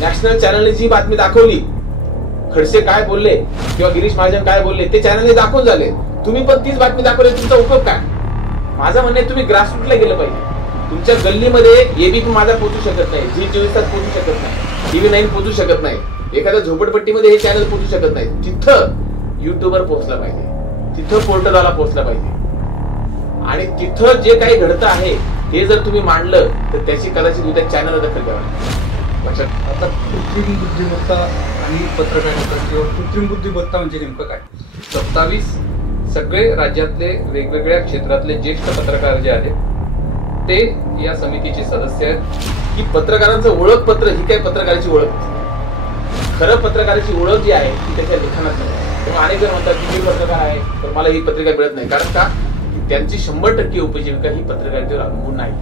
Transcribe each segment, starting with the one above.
National चॅनलने जी बातमी दाखवली, खडसे काय बोलले किंवा गिरीश महाजन काय बोलले ते चॅनलने दाखवून झाले. तुम्ही पण तीच बातमी दाखवली, तुमचा उपयोग काय? माझं म्हणणं आहे तुम्ही ग्रासरूटला गेलं पाहिजे. तुमच्या गल्लीमध्ये एबीपी माझा पोहोचू शकत नाही, झी 24 तास पोहोचू शकत नाही, TV9 पोहोचू शकत नाही, एखाद्या झोपडपट्टीमध्ये हे चॅनल पोहोचू शकत नाही. तिथं युट्यूबर पोहोचला पाहिजे, तिथं पोर्टलवाला पोहोचला पाहिजे. आणि तिथं जे काही घडतं आहे हे जर तुम्ही मांडलं तर त्याची कदाचित उद्या चॅनल दखल घ्यावी. आता कृत्रिम बुद्धिमत्ता आणि पत्रकारिता किंवा कृत्रिम बुद्धिमत्ता म्हणजे नेमकं काय? 27 सगळे राज्यातले वेगवेगळ्या क्षेत्रातले ज्येष्ठ पत्रकार जे आहेत ते या समितीचे सदस्य आहेत. की पत्रकारांचं ओळखपत्र ही काय पत्रकाराची ओळख? खरं पत्रकाराची ओळख जी आहे ती त्याच्या लिखाणात नाही. तेव्हा अनेक जण म्हणतात की मी पत्रकार आहे तर मला ही पत्रिका मिळत नाही. कारण का? त्यांची 100% उपजीविका ही पत्रकारितेवर अवलंबून नाही.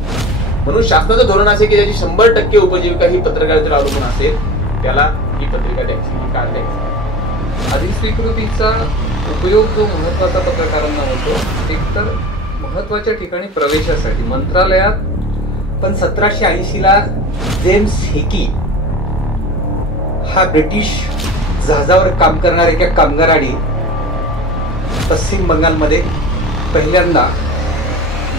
म्हणून शासनाचं धोरण असे की ज्याची 100% उपजीविका ही पत्रकारितेवर अवलंबून असेल त्याला ही पत्रिका द्यायची, ही कार्ड द्यायची. अधिस्वीकृतीचा उपयोग जो महत्वाचा पत्रकारांना होतो एकतर महत्वाच्या ठिकाणी प्रवेशासाठी मंत्रालयात. पण 1780ला जेम्स हिकी हा ब्रिटिश जहाजावर काम करणाऱ्या एका कामगाराने पश्चिम बंगालमध्ये पहिल्यांदा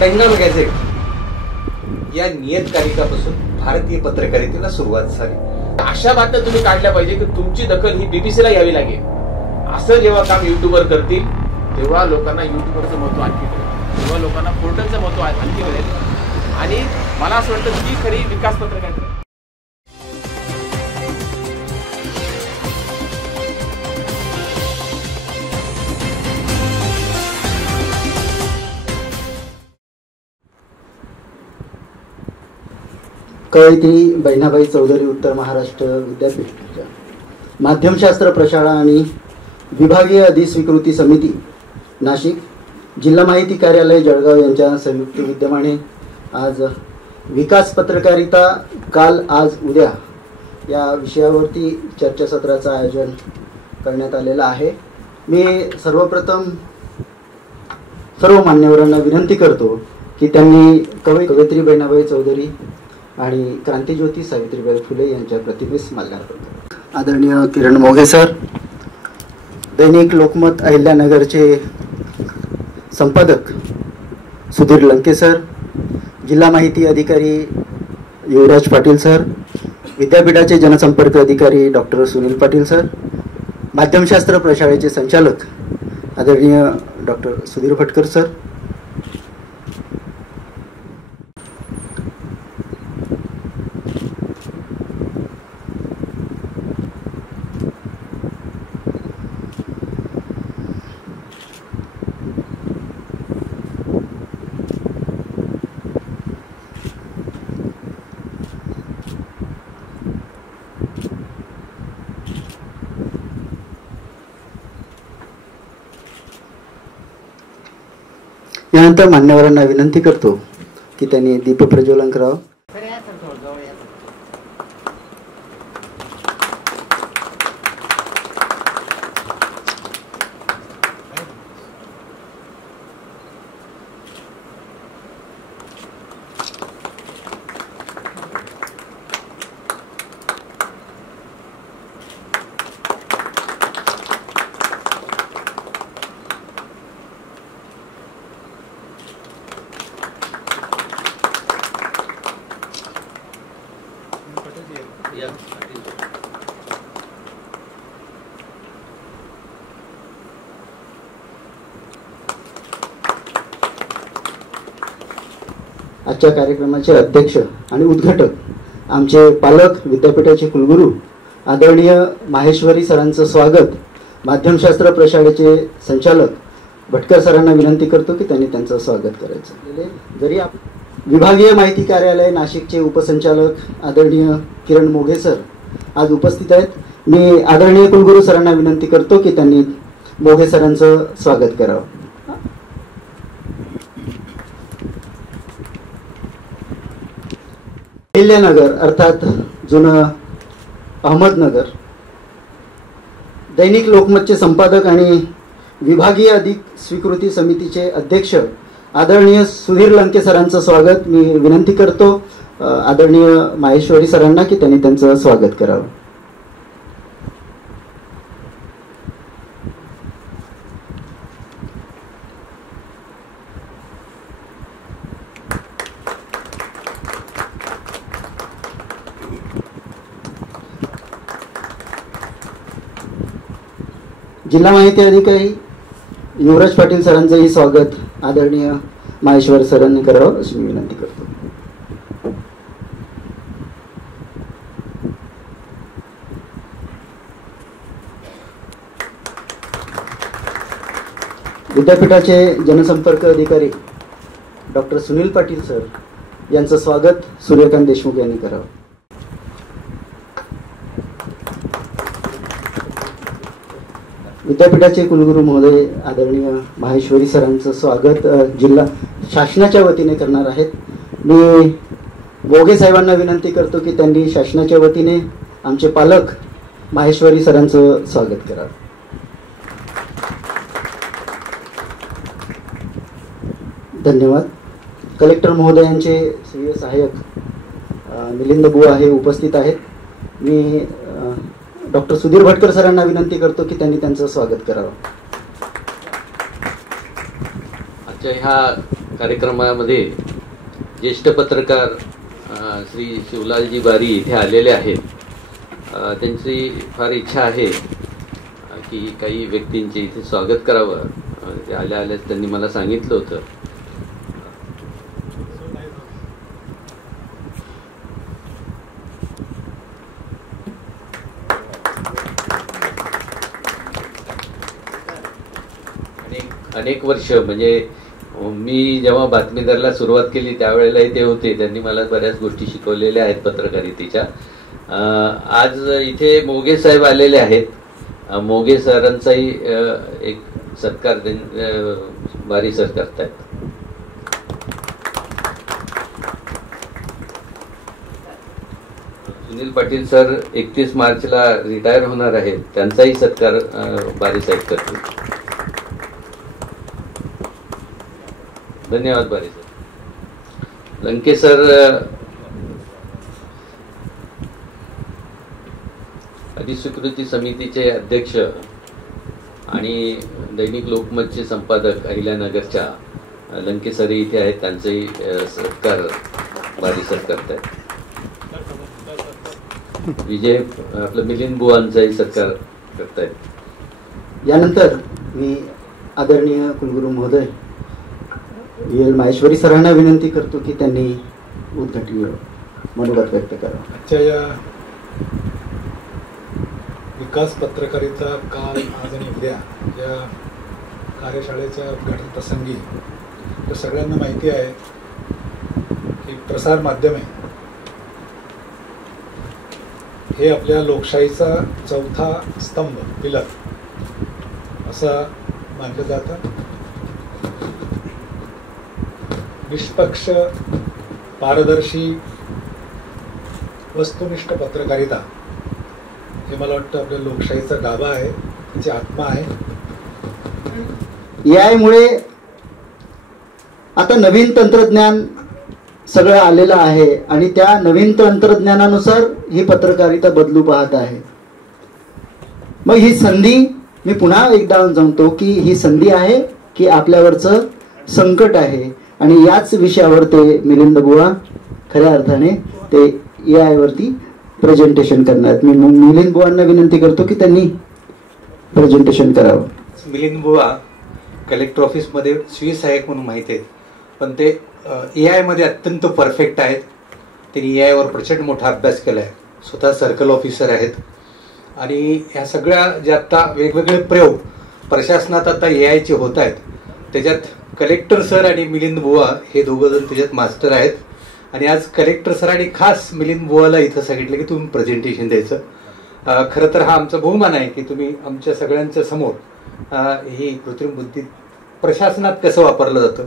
बेंगाल गॅझेट या नियतकालिकापासून भारतीय पत्रकारितेला सुरुवात झाली. अशा बातम्या तुम्ही काढल्या पाहिजे की तुमची दखल ही बीबीसीला घ्यावी लागेल. असं जेव्हा काम युट्यूबर करतील तेव्हा लोकांना युट्यूबरचं महत्व आणखी कळेल, तेव्हा लोकांना पोर्टलचं महत्व आणखी कळेल. आणि मला असं वाटतं की खरी विकास पत्रकारिता. कवयित्री बहिणाबाई चौधरी उत्तर महाराष्ट्र विद्यापीठाच्या माध्यमशास्त्र प्रशाळा आणि विभागीय अधिस्वीकृती समिती नाशिक, जिल्हा माहिती कार्यालय जळगाव यांच्या संयुक्त विद्यमाने आज विकास पत्रकारिता काल आज उद्या या विषयावरती चर्चासत्राचं आयोजन करण्यात आलेलं आहे. मी सर्वप्रथम सर्व मान्यवरांना विनंती करतो की त्यांनी कवयित्री बहिणाबाई चौधरी आणि क्रांतिज्योती सावित्रीबाई फुले यांच्या प्रतिमेस माल्यार्पण करतो. आदरणीय किरण मोघे सर, दैनिक लोकमत अहिल्यानगरचे संपादक सुधीर लंके सर, जिल्हा माहिती अधिकारी युवराज पाटील सर, विद्यापीठाचे जनसंपर्क अधिकारी डॉक्टर सुनील पाटील सर, माध्यमशास्त्र प्रशाळेचे संचालक आदरणीय डॉक्टर सुधीर भटकर सर, यानंतर मान्यवरांना विनंती करतो की त्यांनी दीपप्रज्वलन करावं. आजच्या कार्यक्रमाचे अध्यक्ष आणि उद्घाटक आमचे पालक विद्यापीठाचे कुलगुरू आदरणीय माहेश्वरी सरांचं स्वागत. माध्यमशास्त्र प्रशाळेचे संचालक भटकर सरांना विनंती करतो की त्यांनी त्यांचं स्वागत करायचं. जरी विभागीय माहिती कार्यालय नाशिकचे उपसंचालक आदरणीय किरण मोघे सर आज उपस्थित आहेत. मी आदरणीय कुलगुरू सरांना विनंती करतो की त्यांनी मोघे सरांचं स्वागत करावं. अहिल्यानगर अर्थात जुनं अहमदनगर, दैनिक लोकमतचे संपादक आणि विभागीय अधिक स्वीकृती समितीचे अध्यक्ष आदरणीय सुधीर लंके सरांचं स्वागत मी विनंती करतो आदरणीय माहेश्वरी सरांना की त्यांनी त्यांचं स्वागत करावं. जिल्हा माहिती अधिकारी युवराज पाटील सरांचंही स्वागत आदरणीय माहेश्वर सरांनी करावं अशी मी विनंती करतो. विद्यापीठाचे जनसंपर्क अधिकारी डॉक्टर सुनील पाटील सर यांचं स्वागत सूर्यकांत देशमुख यांनी करावं. विद्यापीठाचे कुलगुरू महोदय आदरणीय माहेश्वरी सरांचं स्वागत जिल्हा शासनाच्या वतीने करणार आहेत. मी बोगे साहेबांना विनंती करतो की त्यांनी शासनाच्या वतीने आमचे पालक माहेश्वरी सरांचं स्वागत करावं. धन्यवाद. कलेक्टर महोदयांचे श्री सहाय्यक मिलिंद बुवा हे उपस्थित आहेत. मी डॉक्टर सुधीर भटकर सरांना विनंती करतो की त्यांनी त्यांचं स्वागत करावं. आजच्या ह्या कार्यक्रमामध्ये ज्येष्ठ पत्रकार श्री शिवलालजी बारी इथे आलेले आहेत. त्यांची फार इच्छा आहे की काही व्यक्तींचे इथे स्वागत करावं. ते आल्याच त्यांनी मला सांगितलं होतं. अनेक वर्ष म्हणजे मी जेव्हा बातमीदाराला सुरुवात केली त्यावेळेलाही ते होते. त्यांनी मला बऱ्याच गोष्टी शिकवलेल्या आहेत पत्रकारितेच्या. आज इथे मोगे साहेब आलेले आहेत. मोगे सरांचाही एक सत्कार बारी सर करतायत. सुनील पाटील सर 31 मार्चला रिटायर होणार आहेत. त्यांचाही सत्कार बारी साहेब करतील. धन्यवाद बारी सर. लंके सर अधिस्वीकृती समितीचे अध्यक्ष आणि दैनिक लोकमतचे संपादक अहिल्यानगरच्या लंके सर इथे आहेत. त्यांचेही सत्कार बारी सर करतायत. विजय आपलं मिलिंद बुवांचाही सत्कार करतायत. यानंतर मी आदरणीय कुलगुरू महोदय माहेश्वरी सरांना विनंती करतो की त्यांनी उद्घाटन मनोगत व्यक्त करावं. आजच्या या विकास पत्रकारिता काल आज आणि उद्या या कार्यशाळेच्या उद्घाटन प्रसंगी तर सगळ्यांना माहिती आहे की प्रसार माध्यमे हे आपल्या लोकशाहीचा चौथा स्तंभ पिलर असं मानलं जातं. निष्पक्ष पारदर्शी वस्तुनिष्ठ पत्रकारिता हे मला वाटतं आपल्या लोकशाहीचा गाभा आहे, त्याची आत्मा आहे. यामुळे आता नवीन तंत्रज्ञान सगळं आलेलं आहे आणि त्या नवीन तंत्रज्ञानानुसार ही पत्रकारिता बदलू पाहत आहे. मग ही संधी मी पुन्हा एकदा सांगतो की ही संधी आहे की आपल्यावरचं संकट आहे. आणि याच विषयावर ते मिलिंद बुवा खऱ्या अर्थाने ते AI वरती प्रेझेंटेशन करणार. मी मिलिंद बुवांना विनंती करतो की त्यांनी प्रेझेंटेशन करावं. मिलिंद बुवा कलेक्टर ऑफिसमध्ये स्वी सहाय्यक म्हणून माहिती आहेत, पण ते AI मध्ये अत्यंत परफेक्ट आहेत. त्यांनी AI वर प्रचंड मोठा अभ्यास केला आहे. स्वतः सर्कल ऑफिसर आहेत. आणि ह्या सगळ्या जे आता वेगवेगळे प्रयोग प्रशासनात आता AI चे होत आहेत त्याच्यात कलेक्टर सर आणि मिलिंद बुवा हे दोघं जण त्याच्यात मास्टर आहेत. आणि आज कलेक्टर सरांनी खास मिलिंद बुवाला इथं सांगितलं की तुम्ही प्रेझेंटेशन द्यायचं. खरं तर हा आमचा बहुमान आहे की तुम्ही आमच्या सगळ्यांच्या समोर ही कृत्रिम बुद्धी प्रशासनात कसं वापरलं जातं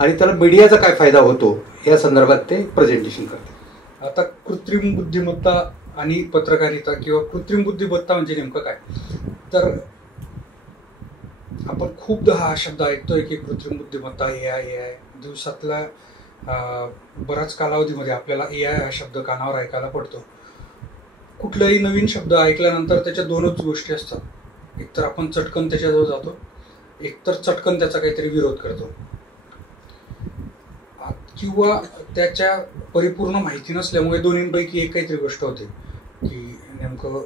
आणि त्याला मीडियाचा काय फायदा होतो या संदर्भात ते प्रेझेंटेशन करतात. आता कृत्रिम बुद्धिमत्ता आणि पत्रकारिता किंवा कृत्रिम बुद्धिमत्ता म्हणजे नेमकं काय? तर आपण खूपदा हा शब्द ऐकतोय की कृत्रिम बुद्धिमत्ता, AI. दिवसातल्या बऱ्याच कालावधीमध्ये आपल्याला AI हा शब्द कानावर ऐकायला पडतो. कुठलाही नवीन शब्द ऐकल्यानंतर त्याच्या दोनच गोष्टी असतात. एकतर आपण चटकन त्याच्याजवळ जातो, एकतर चटकन त्याचा काहीतरी विरोध करतो, किंवा त्याच्या परिपूर्ण माहिती नसल्यामुळे दोन्हींपैकी एक काहीतरी गोष्ट होते की नेमकं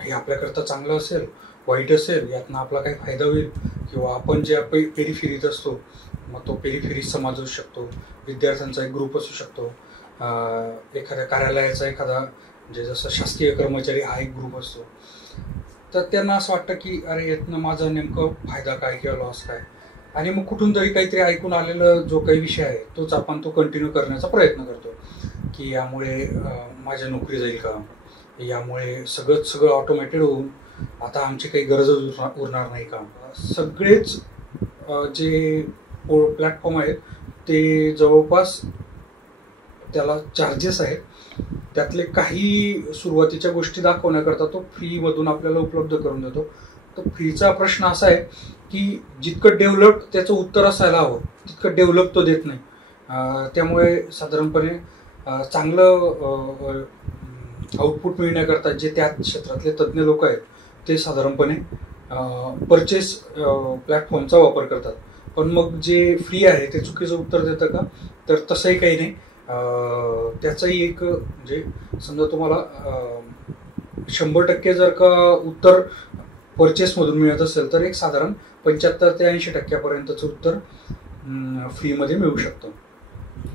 हे आपल्याकरता चांगलं असेल, वाईट असेल, यातनं आपला काही फायदा होईल, किंवा आपण ज्या पेरिफेरीत असतो मग तो पेरिफेरी समाज असू शकतो, विद्यार्थ्यांचा एक ग्रुप असू शकतो, एखाद्या कार्यालयाचा एखादा म्हणजे जसं शासकीय कर्मचारी हा एक ग्रुप असतो. तर त्यांना असं वाटतं की अरे यातनं माझा नेमकं फायदा काय किंवा लॉस काय, आणि मग कुठून तरी काहीतरी ऐकून आलेलं जो काही विषय आहे तोच आपण तो कंटिन्यू करण्याचा प्रयत्न करतो की यामुळे माझ्या नोकरी जाईल का, यामुळे सगळं ऑटोमॅटेड होऊन आता आमची काही गरजच उरणार नाही का. सगळेच जे प्लॅटफॉर्म आहेत ते जवळपास त्याला चार्जेस आहेत. त्यातले काही सुरुवातीच्या गोष्टी दाखवण्याकरता तो फ्रीमधून आपल्याला उपलब्ध करून देतो. तर फ्रीचा प्रश्न असा आहे की जितकं डेव्हलप त्याचं उत्तर असायला हवं तितकं डेव्हलप तो देत नाही. त्यामुळे साधारणपणे चांगलं आउटपुट मिळण्याकरता जे त्या क्षेत्रातले तज्ज्ञ लोक आहेत ते साधारणपणे परचेस प्लॅटफॉर्मचा वापर करतात. पण मग जे फ्री आहे ते चुकीचं उत्तर देतं का, तर तसंही काही नाही. त्याचंही एक म्हणजे समजा तुम्हाला 100% जर का उत्तर परचेसमधून मिळत असेल तर एक साधारण 75 ते 80% उत्तर फ्रीमध्ये मिळू शकतं.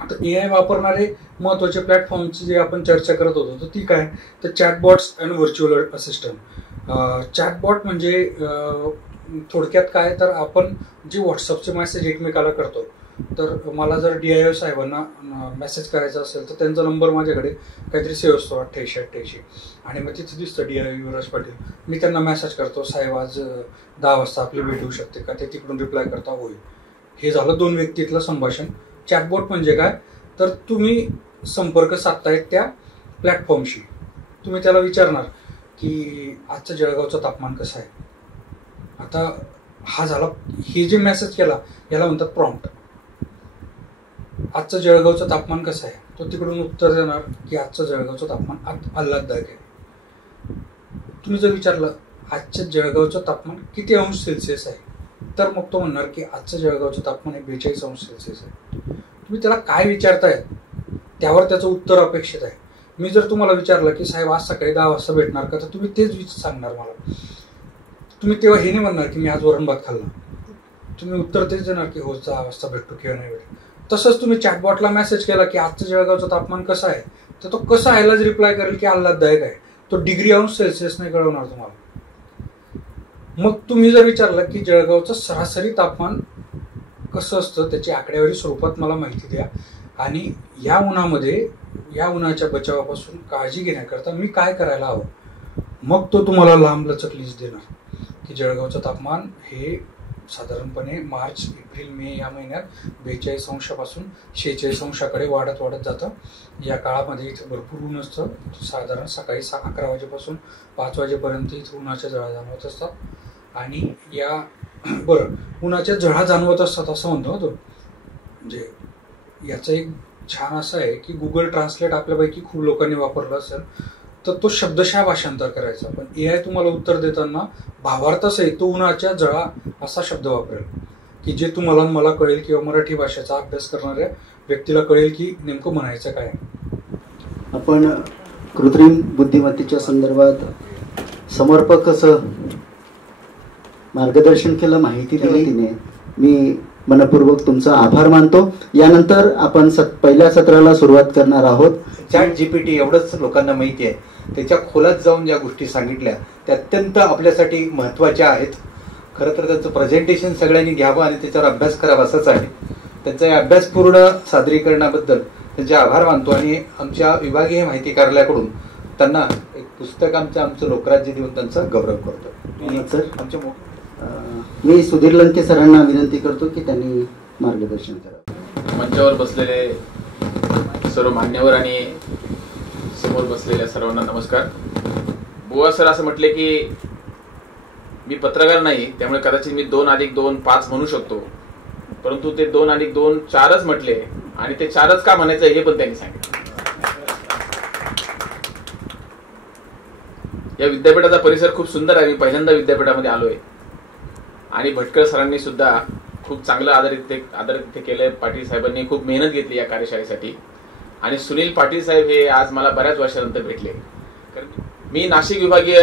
आता AI वापरणारे महत्त्वाचे प्लॅटफॉर्मची जे आपण चर्चा करत होतो तर ती काय, तर chatbots and virtual assistant. Chatbot म्हणजे थोडक्यात काय, तर आपण जे व्हॉट्सअपचे मेसेज एकमेकाला करतो, तर मला जर DIO साहेबांना मेसेज करायचा असेल तर त्यांचा नंबर माझ्याकडे काहीतरी सेव्ह असतो 8888, आणि मग तिथे दिसतं DIO युवराज पाटील. मी त्यांना मेसेज करतो, साहेब आज 10 वाजता आपली भेट होऊ शकते का, ते तिकडून रिप्लाय करता होईल. हे झालं 2 व्यक्तीतलं संभाषण. चॅटबॉट म्हणजे काय, तर तुम्ही संपर्क साधतायत त्या प्लॅटफॉर्मशी. तुम्ही त्याला विचारणार की आजचं जळगावचं तापमान कसं आहे. आता हा झाला, हे जे मेसेज केला याला म्हणतात प्रॉम्प्ट. आजचं जळगावचं तापमान कसं आहे, तो तिकडून उत्तर देणार की आजचं जळगावचं तापमान आल्हाददायक आहे. तुम्ही जर विचारलं आजच्या जळगावचं तापमान किती अंश सेल्सिअस आहे, तर मग तो म्हणणार की आजचं जळगावचं तापमान 42 अंश सेल्सिअस आहे. तुम्ही त्याला काय विचारताय त्यावर त्याचं उत्तर अपेक्षित आहे. मी जर तुम्हाला विचारलं की साहेब आज सकाळी 10 वाजता भेटणार का, तर तुम्ही तेच सांगणार मला. तुम्ही तेव्हा हे नाही म्हणणार की मी आज वरण भात खाल्ला. तुम्ही उत्तर तेच देणार की हो 10 वाजता भेटतो किंवा नाही भेटतो. तसंच तुम्ही चॅटबॉटला मेसेज केला की आजचं जळगावचं तापमान कसं आहे, तर तो कसं आहेलाच रिप्लाय करेल की आल्हाददायक आहे. तो डिग्री अंश सेल्सिअस नाही कळवणार तुम्हाला. मग तुम्ही जर विचारलं की जळगावचं सरासरी तापमान कसं असतं त्याची आकडेवारी स्वरूपात मला माहिती द्या, आणि या उन्हामध्ये या उन्हाच्या बचावापासून काळजी घेण्याकरता मी काय करायला हवं, मग तो तुम्हाला लांब लचक लिस्ट देणार की जळगावचं तापमान हे साधारणपणे मार्च, एप्रिल, मे या महिन्यात 42 अंशापासून 46 अंशाकडे वाढत जातं. या काळामध्ये इथं भरपूर ऊन असतं. साधारण सकाळी 11 वाजेपासून 5 वाजेपर्यंत इथं उन्हाच्या झळा जाणवत असतात. आणि या उन्हाच्या झळा जाणवत असतात असं म्हणतो तो. म्हणजे याचं एक छान असं आहे की गुगल ट्रान्सलेट आपल्यापैकी खूप लोकांनी वापरलं असेल तर तो शब्दशः भाषांतर करायचा, पण AI तुम्हाला उत्तर देताना भावार्थासहित तो उन्हाच्या झळा असा शब्द वापरेल की जे तुम्हाला मला कळेल किंवा मराठी भाषेचा अभ्यास करणाऱ्या व्यक्तीला कळेल की नेमकं म्हणायचं काय. आपण कृत्रिम बुद्धिमत्तेच्या संदर्भात समर्पक असं मार्गदर्शन केलं, माहिती दिली तिने. मी मनपूर्वक तुमचा आभार मानतो. यानंतर आपण पहिल्या सत्राला सुरुवात करणार आहोत. ChatGPT एवढंच लोकांना माहिती आहे, त्याच्या खोलात जाऊन ज्या गोष्टी सांगितल्या त्या अत्यंत आपल्यासाठी महत्त्वाच्या आहेत. खरं तर त्यांचं प्रेझेंटेशन सगळ्यांनी घ्यावं आणि त्याच्यावर अभ्यास करावा असंच आहे. त्यांचा अभ्यासपूर्ण सादरीकरणाबद्दल त्यांचे आभार मानतो आणि आमच्या विभागीय माहिती कार्यालयाकडून त्यांना एक पुस्तक आमचं लोकराज्य देऊन त्यांचा गौरव करतो. सर मी सुधीर लंके सरांना विनंती करतो की त्यांनी मार्गदर्शन करावं. मंचावर बसलेले सर्व मान्यवर आणि समोर बसलेल्या सर्वांना नमस्कार. बुवा सर असं म्हटले की मी पत्रकार नाही, त्यामुळे कदाचित मी 2+2 5 म्हणू शकतो, परंतु ते 2+2 4च म्हटले आणि ते 4च का म्हणायचं हे पण त्यांनी सांगितलं. या विद्यापीठाचा परिसर खूप सुंदर आहे. मी पहिल्यांदा विद्यापीठामध्ये आलोय आणि भटकर सरांनी सुद्धा खूप चांगलं आदर केलंय. पाटील साहेबांनी खूप मेहनत घेतली या कार्यशाळेसाठी आणि सुनील पाटील साहेब हे आज मला बऱ्याच वर्षानंतर भेटले. मी नाशिक विभागीय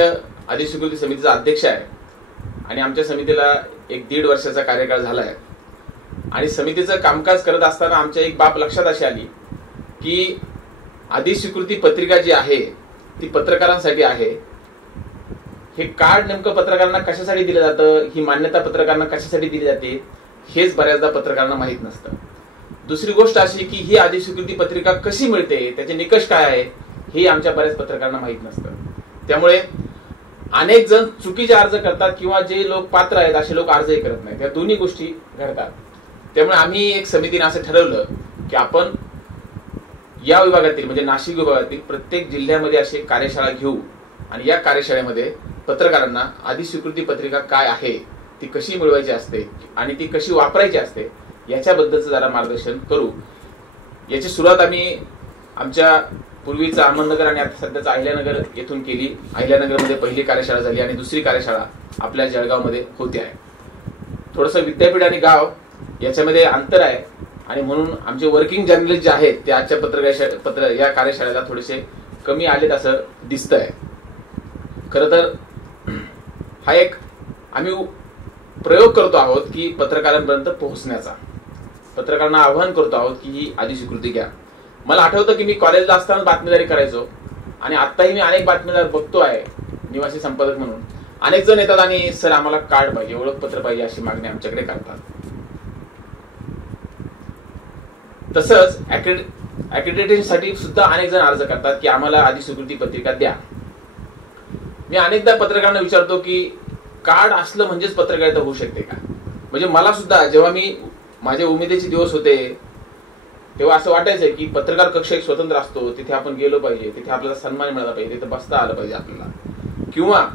अधिस्वीकृती समितीचा अध्यक्ष आहे आणि आमच्या समितीला 1.5 वर्षाचा कार्यकाळ झाला आहे आणि समितीचं कामकाज करत असताना आमच्या एक बाब लक्षात अशी आली की अधिस्वीकृती पत्रिका जी आहे ती पत्रकारांसाठी आहे. हे कार्ड नेमकं पत्रकारांना कशासाठी दिलं जातं, ही मान्यता पत्रकारांना कशासाठी दिली जाते हेच बऱ्याचदा पत्रकारांना माहीत नसतं. दुसरी गोष्ट अशी की ही अधिस्वीकृती पत्रिका कशी मिळते, त्याचे निकष काय आहे हे आमच्या बऱ्याच पत्रकारांना माहीत नसतं. त्यामुळे अनेक जण चुकीचे अर्ज करतात किंवा जे लोक पात्र आहेत असे लोक अर्जही करत नाहीत. या दोन्ही गोष्टी घडतात. त्यामुळे आम्ही एक समितीने असं ठरवलं की आपण या विभागातील म्हणजे नाशिक विभागातील प्रत्येक जिल्ह्यामध्ये अशी कार्यशाळा घेऊ आणि या कार्यशाळेमध्ये पत्रकारांना अधिस्वीकृती पत्रिका काय आहे, ती कशी मिळवायची असते आणि ती कशी वापरायची असते याच्याबद्दलचं जरा मार्गदर्शन करू. याची सुरुवात आम्ही आमच्या पूर्वीचा अहमदनगर आणि आता सध्याचा अहिल्यानगर येथून केली. अहिल्यानगरमध्ये पहिली कार्यशाळा झाली आणि दुसरी कार्यशाळा आपल्या जळगावमध्ये होते आहे. थोडंसं विद्यापीठ आणि गाव याच्यामध्ये अंतर आहे आणि म्हणून आमचे वर्किंग जर्नलिस्ट जे आहेत ते आजच्या या कार्यशाळेला थोडेसे कमी आलेत असं दिसतंय. खरं तर हा एक आम्ही प्रयोग करतो आहोत की पत्रकारांपर्यंत पोहोचण्याचा. पत्रकारांना आवाहन करतो आहोत की ही अधिस्वीकृती घ्या. मला आठवतं की मी कॉलेजला असताना बातमीदारी करायचो आणि आत्ताही मी अनेक बातमीदार बघतो आहे निवासी संपादक म्हणून. अनेक जण येतात आणि सर आम्हाला कार्ड पाहिजे, ओळखपत्र पाहिजे अशी मागणी आमच्याकडे करतात. तसंच ऍक्रेडिटेशनसाठी सुद्धा अनेक जण अर्ज करतात की आम्हाला अधिस्वीकृती पत्रिका द्या. मी अनेकदा पत्रकारांना विचारतो की कार्ड असलं म्हणजेच पत्रकारिता होऊ शकते का. म्हणजे मला सुद्धा जेव्हा मी माझे उमेदीचे दिवस होते तेव्हा असं वाटायचं की पत्रकार कक्ष एक स्वतंत्र असतो, तिथे आपण गेलो पाहिजे, तिथे आपल्याला सन्मान मिळाला पाहिजे, तिथे बसता आलं पाहिजे आपल्याला. किंवा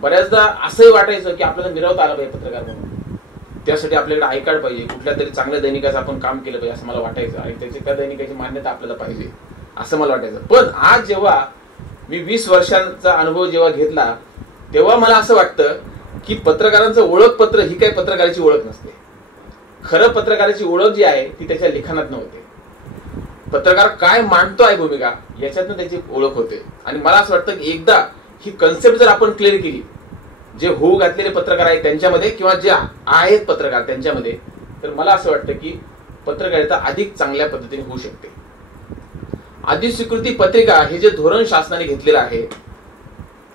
बऱ्याचदा असंही वाटायचं की आपल्याला मिरवता आलं पाहिजे पत्रकार म्हणून, त्यासाठी आपल्याकडे आय कार्ड पाहिजे, कुठल्या तरी चांगल्या दैनिकाचं आपण काम केलं पाहिजे असं मला वाटायचं आणि त्या दैनिकाची मान्यता आपल्याला पाहिजे असं मला वाटायचं. पण आज जेव्हा मी 20 वर्षांचा अनुभव जेव्हा घेतला तेव्हा मला असं वाटतं की पत्रकारांचं ओळखपत्र ही काही पत्रकाराची ओळख नसते. खरं पत्रकाराची ओळख जी आहे ती त्याच्या लिखाणात नव्हते. पत्रकार काय मांडतो आहे भूमिका याच्यातनं त्याची ओळख होते. आणि मला असं वाटतं की एकदा ही कन्सेप्ट जर आपण क्लिअर केली, जे होऊ घातलेले पत्रकार आहेत त्यांच्यामध्ये किंवा जे आहेत पत्रकार त्यांच्यामध्ये, तर मला असं वाटतं की पत्रकारिता अधिक चांगल्या पद्धतीने होऊ शकते. अधिस्वीकृती पत्रिका हे जे धोरण शासनाने घेतलेलं आहे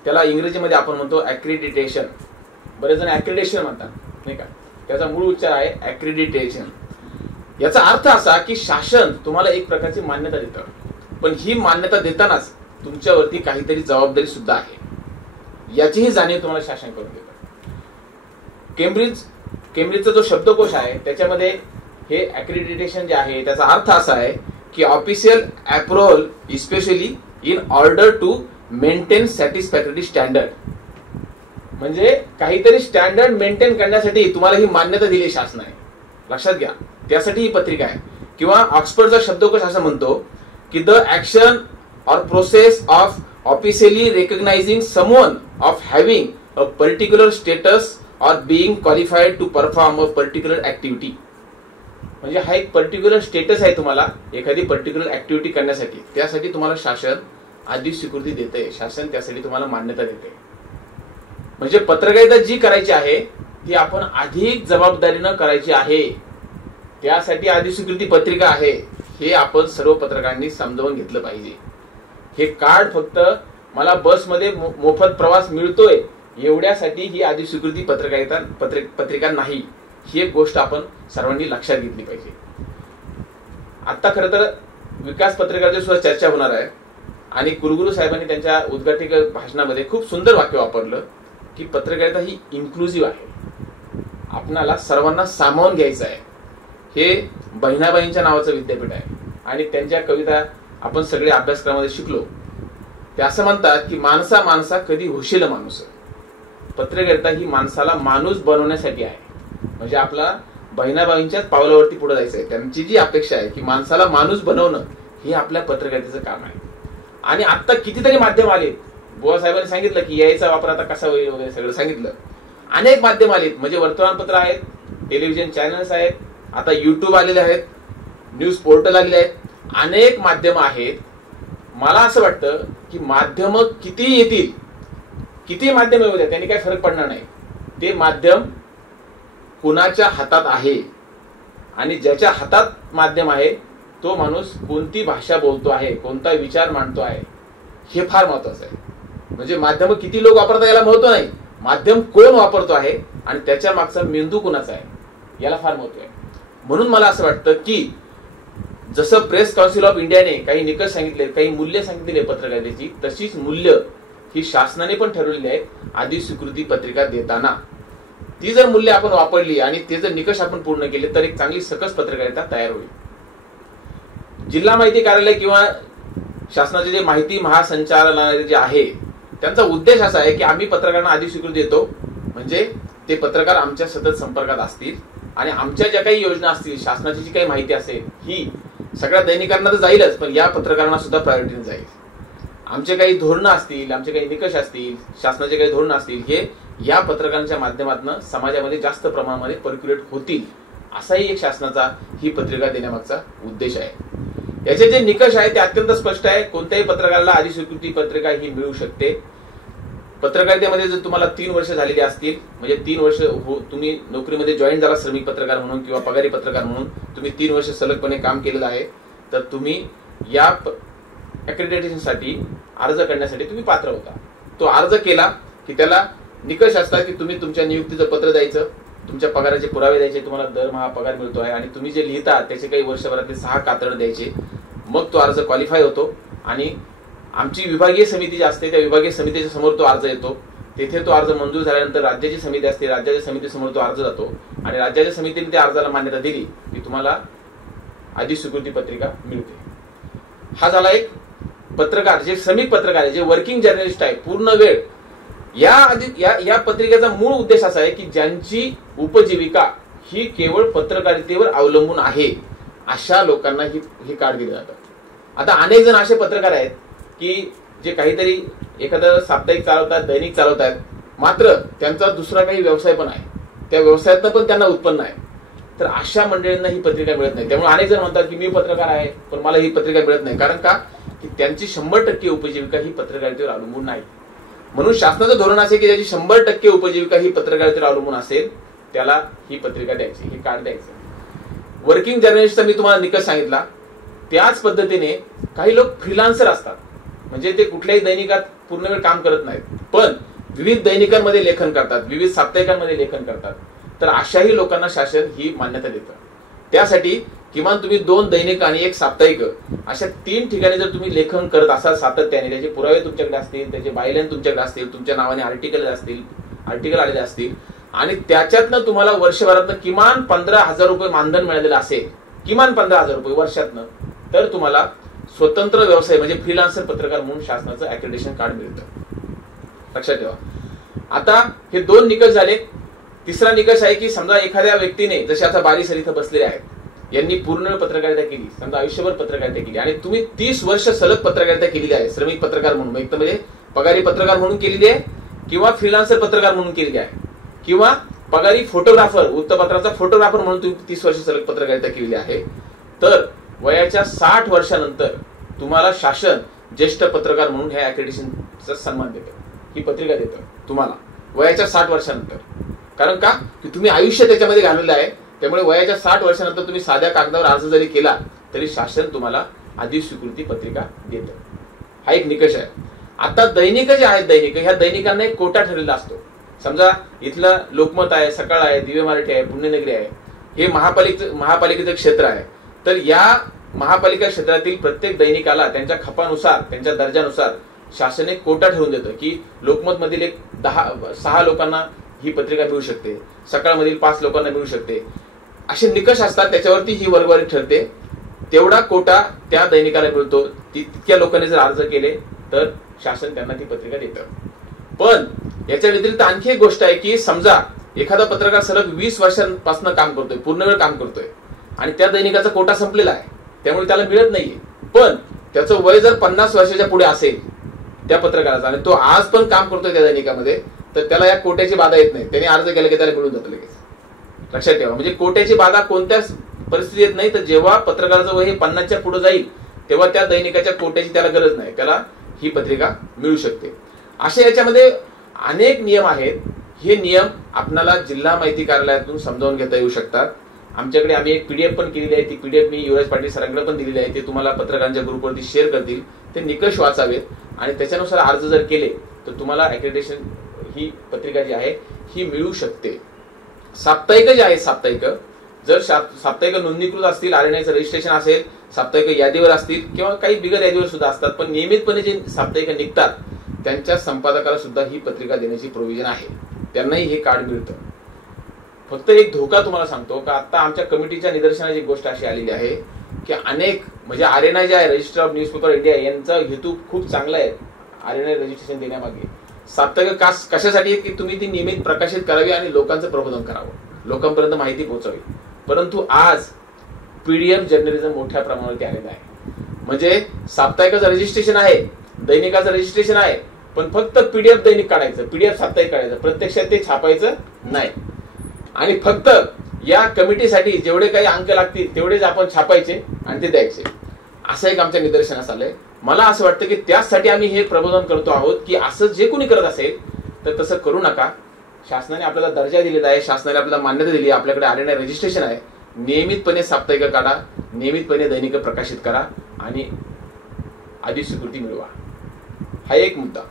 त्याला इंग्रजीमध्ये आपण म्हणतो ऍक्रेडिटेशन. बरेच जण ऍक्रेडिटेशन म्हणतात नाही का, त्याचा मूळ उच्चार आहे ऍक्रेडिटेशन. याचा अर्थ असा की शासन तुम्हाला एक प्रकारची मान्यता देतं, पण ही मान्यता देतानाच तुमच्यावरती काहीतरी जबाबदारी सुद्धा आहे याचीही जाणीव तुम्हाला शासन करून देतं. केम्ब्रिजचा जो शब्दकोश आहे त्याच्यामध्ये हे ऍक्रेडिटेशन जे आहे त्याचा अर्थ असा आहे की official approval especially in order to maintain satisfactory standard. म्हणजे काहीतरी स्टँडर्ड मेंटेन करण्यासाठी तुम्हाला ही मान्यता दिली शासनाने, लक्षात घ्या, त्यासाठी ही पत्रिका आहे. किंवा ऑक्सफर्डचा शब्दकोश असं म्हणतो की the action or process of officially recognizing someone of having a particular status or being qualified to perform a particular activity. म्हणजे हा एक पर्टिक्युलर स्टेटस आहे तुम्हाला एखादी पर्टिक्युलर ऍक्टिव्हिटी करण्यासाठी, त्यासाठी तुम्हाला शासन अधिस्वीकृती देते, शासन त्यासाठी तुम्हाला मान्यता देते. म्हणजे पत्रकारिता जी करायची आहे ती आपण अधिक जबाबदारीनं करायची आहे, त्यासाठी अधिस्वीकृती पत्रिका आहे हे आपण सर्व पत्रकारांनी समजावून घेतलं पाहिजे. हे कार्ड फक्त मला बसमध्ये मोफत प्रवास मिळतोय एवढ्यासाठी ही अधिस्वीकृती पत्रिका नाही, ही एक गोष्ट आपण सर्वांनी लक्षात घेतली पाहिजे. आता खरं तर विकास पत्रकाराची सुद्धा चर्चा होणार आहे आणि कुलगुरू साहेबांनी त्यांच्या उद्घाटक भाषणामध्ये खूप सुंदर वाक्य वापरलं की पत्रकारिता ही इन्क्लुझिव्ह आहे, आपणाला सर्वांना सामावून घ्यायचं आहे. हे बहिणाबाईंच्या नावाचं विद्यापीठ आहे आणि त्यांच्या कविता आपण सगळे अभ्यासक्रमामध्ये शिकलो. ते असं म्हणतात की माणसा माणसा कधी होशील माणूस. पत्रकारिता ही माणसाला माणूस बनवण्यासाठी आहे. म्हणजे आपला बहिणाबाईंच्याच पावलावरती पुढे जायचं आहे. त्यांची जी अपेक्षा आहे की माणसाला माणूस बनवणं हे आपल्या पत्रकारितेचं काम आहे. आणि आता कितीतरी माध्यम आले. बुवा साहेबांनी सांगितलं की याचा वापर आता कसा होईल वगैरे सगळं सांगितलं. अनेक माध्यम आलेत. म्हणजे वर्तमानपत्र आहेत, टेलिव्हिजन चॅनल्स आहेत, आता युट्यूब आलेले आहेत, न्यूज पोर्टल आलेले आहेत, अनेक माध्यम आहेत. मला असं वाटतं की माध्यम किती येतील, किती माध्यम येऊ द्या, त्यांनी काही फरक पडणार नाही. ते माध्यम कुणाच्या हातात आहे आणि ज्याच्या हातात माध्यम आहे तो माणूस कोणती भाषा बोलतो आहे, कोणता विचार मांडतो आहे, हे फार महत्वाचं आहे. म्हणजे माध्यम किती लोक वापरतात याला महत्व नाही, माध्यम कोण वापरतो आहे आणि त्याच्या मागचा मेंदू कुणाचा आहे याला फार महत्व आहे. म्हणून मला असं वाटतं की जसं प्रेस काउन्सिल ऑफ इंडियाने काही निकष सांगितले, काही मूल्य सांगितलेली पत्रकारितेची, तशीच मूल्य ही शासनाने पण ठरवलेली आहेत. आधी स्वीकृती पत्रिका देताना ती जर मूल्य आपण वापरली आणि ते जर निकष आपण पूर्ण केले तर एक चांगली सकस पत्रकारिता तयार होईल. जिल्हा माहिती कार्यालय किंवा शासनाचे जे माहिती महासंचालनालय जे आहे त्यांचा उद्देश असा आहे की आम्ही पत्रकारांना आधी स्वीकृती देतो, म्हणजे ते पत्रकार आमच्या सतत संपर्कात असतील आणि आमच्या ज्या काही योजना असतील, शासनाची जी काही माहिती असेल ही सगळ्या दैनिकांना तर जाईलच, पण या पत्रकारांना सुद्धा प्रायोरिटीने जाईल. आमचे काही धोरणं असतील, आमचे काही निकष असतील, शासनाचे काही धोरणं असतील, हे या पत्रकारांच्या माध्यमातून समाजामध्ये जास्त प्रमाणामध्ये पर्क्युलेट होतील, असाही एक शासनाचा ही पत्रिका देण्यामागचा उद्देश आहे. याचे जे निकष आहे ते अत्यंत स्पष्ट आहे. कोणत्याही पत्रकाराला आधी स्वीकृती पत्रिका ही मिळू शकते. पत्रकारितेमध्ये जर तुम्हाला 3 वर्ष झालेली असतील, म्हणजे 3 वर्ष तुम्ही नोकरीमध्ये जॉईन झाला श्रमिक पत्रकार म्हणून किंवा पगारी पत्रकार म्हणून, तुम्ही 3 वर्ष सलगपणे काम केलेलं आहे, तर तुम्ही या अक्रेडिटेशनसाठी अर्ज करण्यासाठी तुम्ही पात्र होता. तो अर्ज केला की त्याला निकष असतात की तुम्ही तुमच्या नियुक्तीचं पत्र द्यायचं, तुमच्या पगाराचे पुरावे द्यायचे, तुम्हाला दरमहा पगार मिळतो आहे आणि तुम्ही जे लिहिता त्याचे काही वर्षभरातले 6 कातरं द्यायचे. मग तो अर्ज क्वालिफाय होतो आणि आमची विभागीय समिती जी असते त्या विभागीय समितीच्या समोर तो अर्ज येतो. तेथे तो अर्ज मंजूर झाल्यानंतर राज्याची समिती असते, राज्याच्या समितीसमोर तो अर्ज जातो आणि राज्याच्या समितीने त्या अर्जाला मान्यता दिली की तुम्हाला आधी स्वीकृती पत्रिका मिळते. हा झाला एक पत्रकार, जे श्रमिक पत्रकार आहे, जे वर्किंग जर्नलिस्ट आहे पूर्ण वेळ. या पत्रिकेचा मूळ उद्देश असा आहे की ज्यांची उपजीविका ही केवळ पत्रकारितेवर अवलंबून आहे अशा लोकांना हे कार्ड दिलं जातं. आता अनेक जण असे पत्रकार आहेत की जे काहीतरी एखादं साप्ताहिक चालवतात, दैनिक चालवतात, मात्र त्यांचा दुसरा काही व्यवसाय पण आहे, त्या व्यवसायातनं पण त्यांना उत्पन्न आहे. तर अशा मंडळींना ही पत्रिका मिळत नाही. त्यामुळे अनेक जण म्हणतात की मी पत्रकार आहे पण मला ही पत्रिका मिळत नाही. कारण का की त्यांची 100% उपजीविका ही पत्रकारितेवर अवलंबून नाही. म्हणून शासनाचं धोरण असे की ज्याची 100% उपजीविका ही पत्रकारितेवर अवलंबून असेल त्याला ही पत्रिका द्यायची, हे कार्ड द्यायचं. वर्किंग जर्नलिस्टचा मी तुम्हाला निकष सांगितला. त्याच पद्धतीने काही लोक फ्रीलान्सर असतात, म्हणजे ते कुठल्याही दैनिकात पूर्ण वेळ काम करत नाहीत पण विविध दैनिकांमध्ये लेखन करतात, विविध साप्ताहिकांमध्ये लेखन करतात. तर अशाही लोकांना शासन ही मान्यता देतं. त्यासाठी किमान तुम्ही 2 दैनिक आणि 1 साप्ताहिक अशा 3 ठिकाणी जर तुम्ही लेखन करत असाल सातत्याने, त्याचे पुरावे तुमच्याकडे असतील, त्याचे बायलाईन तुमच्याकडे असतील, तुमच्या नावाने आर्टिकल आलेले असतील आणि त्याच्यातनं तुम्हाला वर्षभरातनं किमान 15,000 रुपये मानधन मिळालेलं असेल, किमान 15,000 रुपये वर्षातनं, तर तुम्हाला स्वतंत्र व्यवसाय म्हणजे फ्रीलान्सर पत्रकार म्हणून शासनाचं अक्रेडिटेशन कार्ड मिळतं. लक्षात ठेवा. आता हे 2 निकष झाले. तिसरा निकष आहे की समजा एखाद्या व्यक्तीने, जसे आता बारी सर इथं बसलेले आहेत, यांनी पूर्ण पत्रकारिता केली, समजा आयुष्यभर पत्रकारिता केली आणि तुम्ही 30 वर्ष सलग पत्रकारिता केलेली आहे श्रमिक पत्रकार म्हणून, एक तर म्हणजे पगारी पत्रकार म्हणून केलेली आहे किंवा फ्रीलान्सर पत्रकार म्हणून केलेली आहे किंवा पगारी फोटोग्राफर, वृत्तपत्राचा फोटोग्राफर म्हणून तुम्ही 30 वर्ष सलग पत्रकारिता केलेली आहे, तर वयाच्या 60 वर्षानंतर तुम्हाला शासन ज्येष्ठ पत्रकार म्हणून ह्या अक्रेडिटेशनचा सन्मान देतं, ही पत्रिका देतं तुम्हाला वयाच्या 60 वर्षानंतर. कारण का की तुम्ही आयुष्य त्याच्यामध्ये घालवलं आहे. त्यामुळे वयाच्या 60 वर्षानंतर तुम्ही साध्या कागदावर अर्ज जरी केला तरी शासन तुम्हाला आधी स्वीकृती पत्रिका देतं. हा एक निकष आहे. आता दैनिक जे आहेत, ह्या दैनिकांना एक कोटा ठरलेला असतो. समजा इथलं लोकमत आहे, सकाळ आहे, दिव्य मराठी आहे, पुण्यनगरी आहे, हे महापालिकेचं क्षेत्र आहे. तर या महापालिका क्षेत्रातील प्रत्येक दैनिकाला त्यांच्या खपानुसार, त्यांच्या दर्जानुसार शासन एक कोटा ठरवून देतं की लोकमत मधील 6 लोकांना ही पत्रिका मिळू शकते, सकाळ मधील 5 लोकांना मिळू शकते. असे निकष असतात, त्याच्यावरती ही वर्गवारी ठरते. तेवढा कोटा त्या दैनिकाला मिळतो. तितक्या लोकांनी जर अर्ज केले तर शासन त्यांना ती पत्रिका देतं. पण याच्या व्यतिरिक्त आणखी एक गोष्ट आहे की समजा एखादा पत्रकार सलग 20 वर्षांपासून काम करतोय, पूर्ण वेळ काम करतोय आणि त्या दैनिकाचा कोटा संपलेला आहे, त्यामुळे त्याला मिळत नाहीये, पण त्याचं वय जर 50 वर्षाच्या पुढे असेल त्या पत्रकाराचा आणि तो आज पण काम करतोय त्या दैनिकामध्ये, तर त्याला या कोट्याची बाधा येत नाही. त्याने अर्ज केला की त्याला मिळून जातं लगेच. लक्षात ठेवा, म्हणजे कोट्याची बाधा कोणत्याच परिस्थिती येत नाही. तर जेव्हा पत्रकाराचं वय हे 50च्या पुढे जाईल तेव्हा त्या दैनिकाच्या कोट्याची त्याला गरज नाही, त्याला ही पत्रिका मिळू शकते. अशा याच्यामध्ये अनेक नियम आहेत. हे नियम आपल्याला जिल्हा माहिती कार्यालयातून समजावून घेता येऊ शकतात. आमच्याकडे आम्ही एक पीडीएफ पण केलेली आहे. ती पीडीएफ मी युवराज पाटील सरांकडे पण दिलेली आहे. ते तुम्हाला पत्रकारांच्या ग्रुपवरती शेअर करतील. ते निकष वाचावेत आणि त्याच्यानुसार अर्ज जर केले तर तुम्हाला अक्रेडिटेशन ही पत्रिका जी आहे ही मिळू शकते. साप्ताहिक जे आहे, साप्ताहिक जर साप्ताहिक नोंदणीकृत असतील, आरएनआयचं रजिस्ट्रेशन असेल, साप्ताहिक यादीवर असतील किंवा काही बिगर यादीवर सुद्धा असतात, पण नियमितपणे जे साप्ताहिक निघतात त्यांच्या संपादकाला सुद्धा ही पत्रिका देण्याची प्रोव्हिजन आहे. त्यांनाही हे कार्ड मिळतं. फक्त एक धोका तुम्हाला सांगतो का आता आमच्या कमिटीच्या निदर्शनाची एक गोष्ट अशी आलेली आहे की अनेक म्हणजे आरएनआय जे आहे, रजिस्टर ऑफ न्यूजपेपर इंडिया, यांचा हेतू खूप चांगला आहे आरएनआय रजिस्ट्रेशन देण्यामागे. साप्ताहिक कशासाठी की तुम्ही ती नियमित प्रकाशित करावी आणि लोकांचं प्रबोधन करावं, लोकांपर्यंत माहिती पोहोचावी. परंतु आज पीडीएफ जर्नलिझम मोठ्या प्रमाणावरती आलेलं आहे. म्हणजे साप्ताहिकाचं रजिस्ट्रेशन आहे, दैनिकाचं रजिस्ट्रेशन आहे, पण फक्त पीडीएफ दैनिक काढायचं, पीडीएफ साप्ताहिक काढायचं, प्रत्यक्षात ते छापायचं नाही. आणि फक्त या कमिटीसाठी जेवढे काही अंक लागतील तेवढेच आपण छापायचे आणि ते द्यायचे. असं एक आमच्या निदर्शनास आलंय. मला असं वाटतं की त्याचसाठी आम्ही हे प्रबोधन करतो आहोत की असं जे कोणी करत असेल तर तसं करू नका. शासनाने आपल्याला दर्जा दिलेला आहे, शासनाने आपल्याला मान्यता दिली आहे, आपल्याकडे आरएनआय रजिस्ट्रेशन आहे. नियमितपणे साप्ताहिक काढा, नियमितपणे दैनिक प्रकाशित करा आणि अधिस्वीकृती मिळवा. हा एक मुद्दा.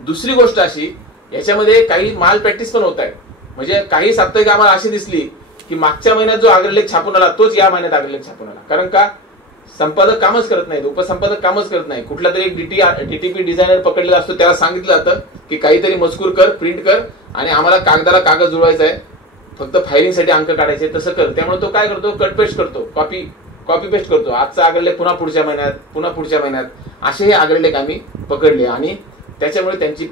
दुसरी गोष्ट अशी, याच्यामध्ये काही माल प्रॅक्टिस पण होत आहे. म्हणजे काही साप्ताहिक आम्हाला अशी दिसली की मागच्या महिन्यात जो अग्रलेख छापून आला तोच या महिन्यात अग्रलेख छापून आला. कारण का संपादक कामच करत नाहीत, उपसंपादक कामच करत नाही. कुठला तरी एक डीटीपी डिझायनर पकडलेला असतो, त्याला सांगितलं जातं की काहीतरी मजकूर कर, प्रिंट कर आणि आम्हाला कागदाला कागद जुळवायचा आहे, फक्त फायलिंगसाठी अंक काढायचे, तसं कर. त्यामुळे तो काय करतो, कट पेस्ट करतो, कॉपी पेस्ट करतो. आजचा अग्रलेख पुन्हा पुढच्या महिन्यात, पुन्हा पुढच्या महिन्यात, असे हे अग्रलेख आम्ही पकडले आणि त्याच्यामुळे त्यांची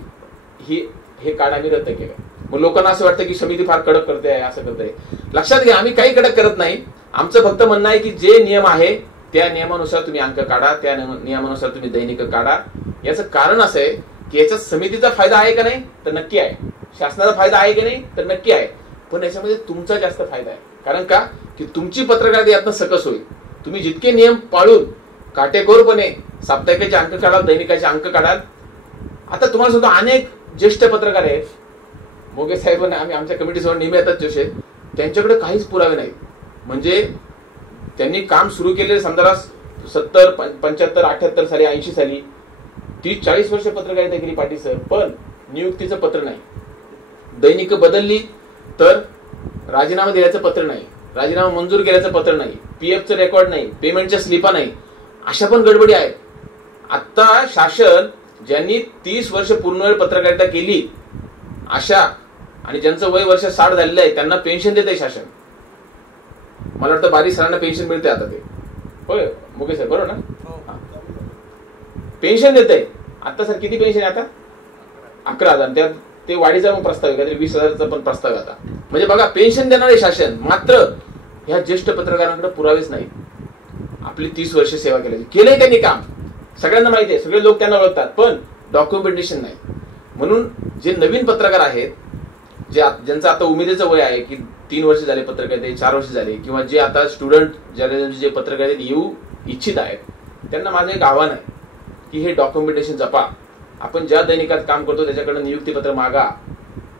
हे कार्ड आम्ही रद्द केलं. मग लोकांना असं वाटतं की समिती फार कडक करते आहे, असं करते. लक्षात घ्या, आम्ही काही कडक करत नाही. आमचं फक्त म्हणणं आहे की जे नियम आहे त्या नियमानुसार तुम्ही अंक काढा, त्या नियमानुसार तुम्ही दैनिक काढा. याचं कारण असं आहे की याच्यात समितीचा फायदा आहे का नाही तर नक्की आहे, शासनाचा फायदा आहे की नाही तर नक्की आहे, पण याच्यामध्ये तुमचा जास्त फायदा आहे. कारण का की तुमची पत्रकारिता यातनं सकस होईल. तुम्ही जितके नियम पाळून काटेकोरपणे साप्ताहिकाचे अंक काढाल, दैनिकाचे अंक काढाल. आता तुम्हाला सुद्धा अनेक ज्येष्ठ पत्रकार आहेत, मोगे साहेबांना आम्ही आमच्या कमिटीसमोर नेहमी येतात जोशे, त्यांच्याकडे काहीच पुरावे नाहीत. म्हणजे त्यांनी काम सुरू केले समजा 70, 75, 78 साली, 80 साली, 30-40 वर्ष पत्रकारिता केली पाटील सर, पण नियुक्तीचं पत्र नाही. दैनिक बदलली तर राजीनामा दिल्याचं पत्र नाही, राजीनामा मंजूर केल्याचं पत्र नाही, पीएफचं रेकॉर्ड नाही, पेमेंटच्या स्लिपा नाही, अशा पण गडबडी आहेत. आता शासन ज्यांनी 30 वर्ष पूर्ण वेळ पत्रकारिता केली अशा आणि ज्यांचं वय वर्ष 60 झालेलं आहे त्यांना पेन्शन देत आहे शासन. मला वाटतं 12 सरांना पेन्शन मिळते आता. ते होय मुकेश सर, बरोबर ना? पेन्शन देत आहे आता. सर किती पेन्शन आहे आता? 11,000. त्यात ते वाढीचा पण प्रस्ताव आहे, काहीतरी 20,000चा पण प्रस्ताव आहे आता. म्हणजे बघा, पेन्शन देणारे शासन, मात्र ह्या ज्येष्ठ पत्रकारांकडे पुरावेच नाही. आपली 30 वर्ष सेवा केलंय त्यांनी काम, सगळ्यांना माहिती आहे, सगळे लोक त्यांना ओळखतात, पण डॉक्युमेंटेशन नाही. म्हणून जे नवीन पत्रकार आहेत, ज्यांचं आता उमेदीचं वय आहे की 3 वर्ष झाले पत्रकारितेत, 4 वर्ष झाले, किंवा जे आता स्टुडंट जे पत्रकारितेत येऊ इच्छित आहेत, त्यांना माझं एक आव्हान आहे की हे डॉक्युमेंटेशन जपा. आपण ज्या दैनिकात काम करतो त्याच्याकडे नियुक्तीपत्र मागा.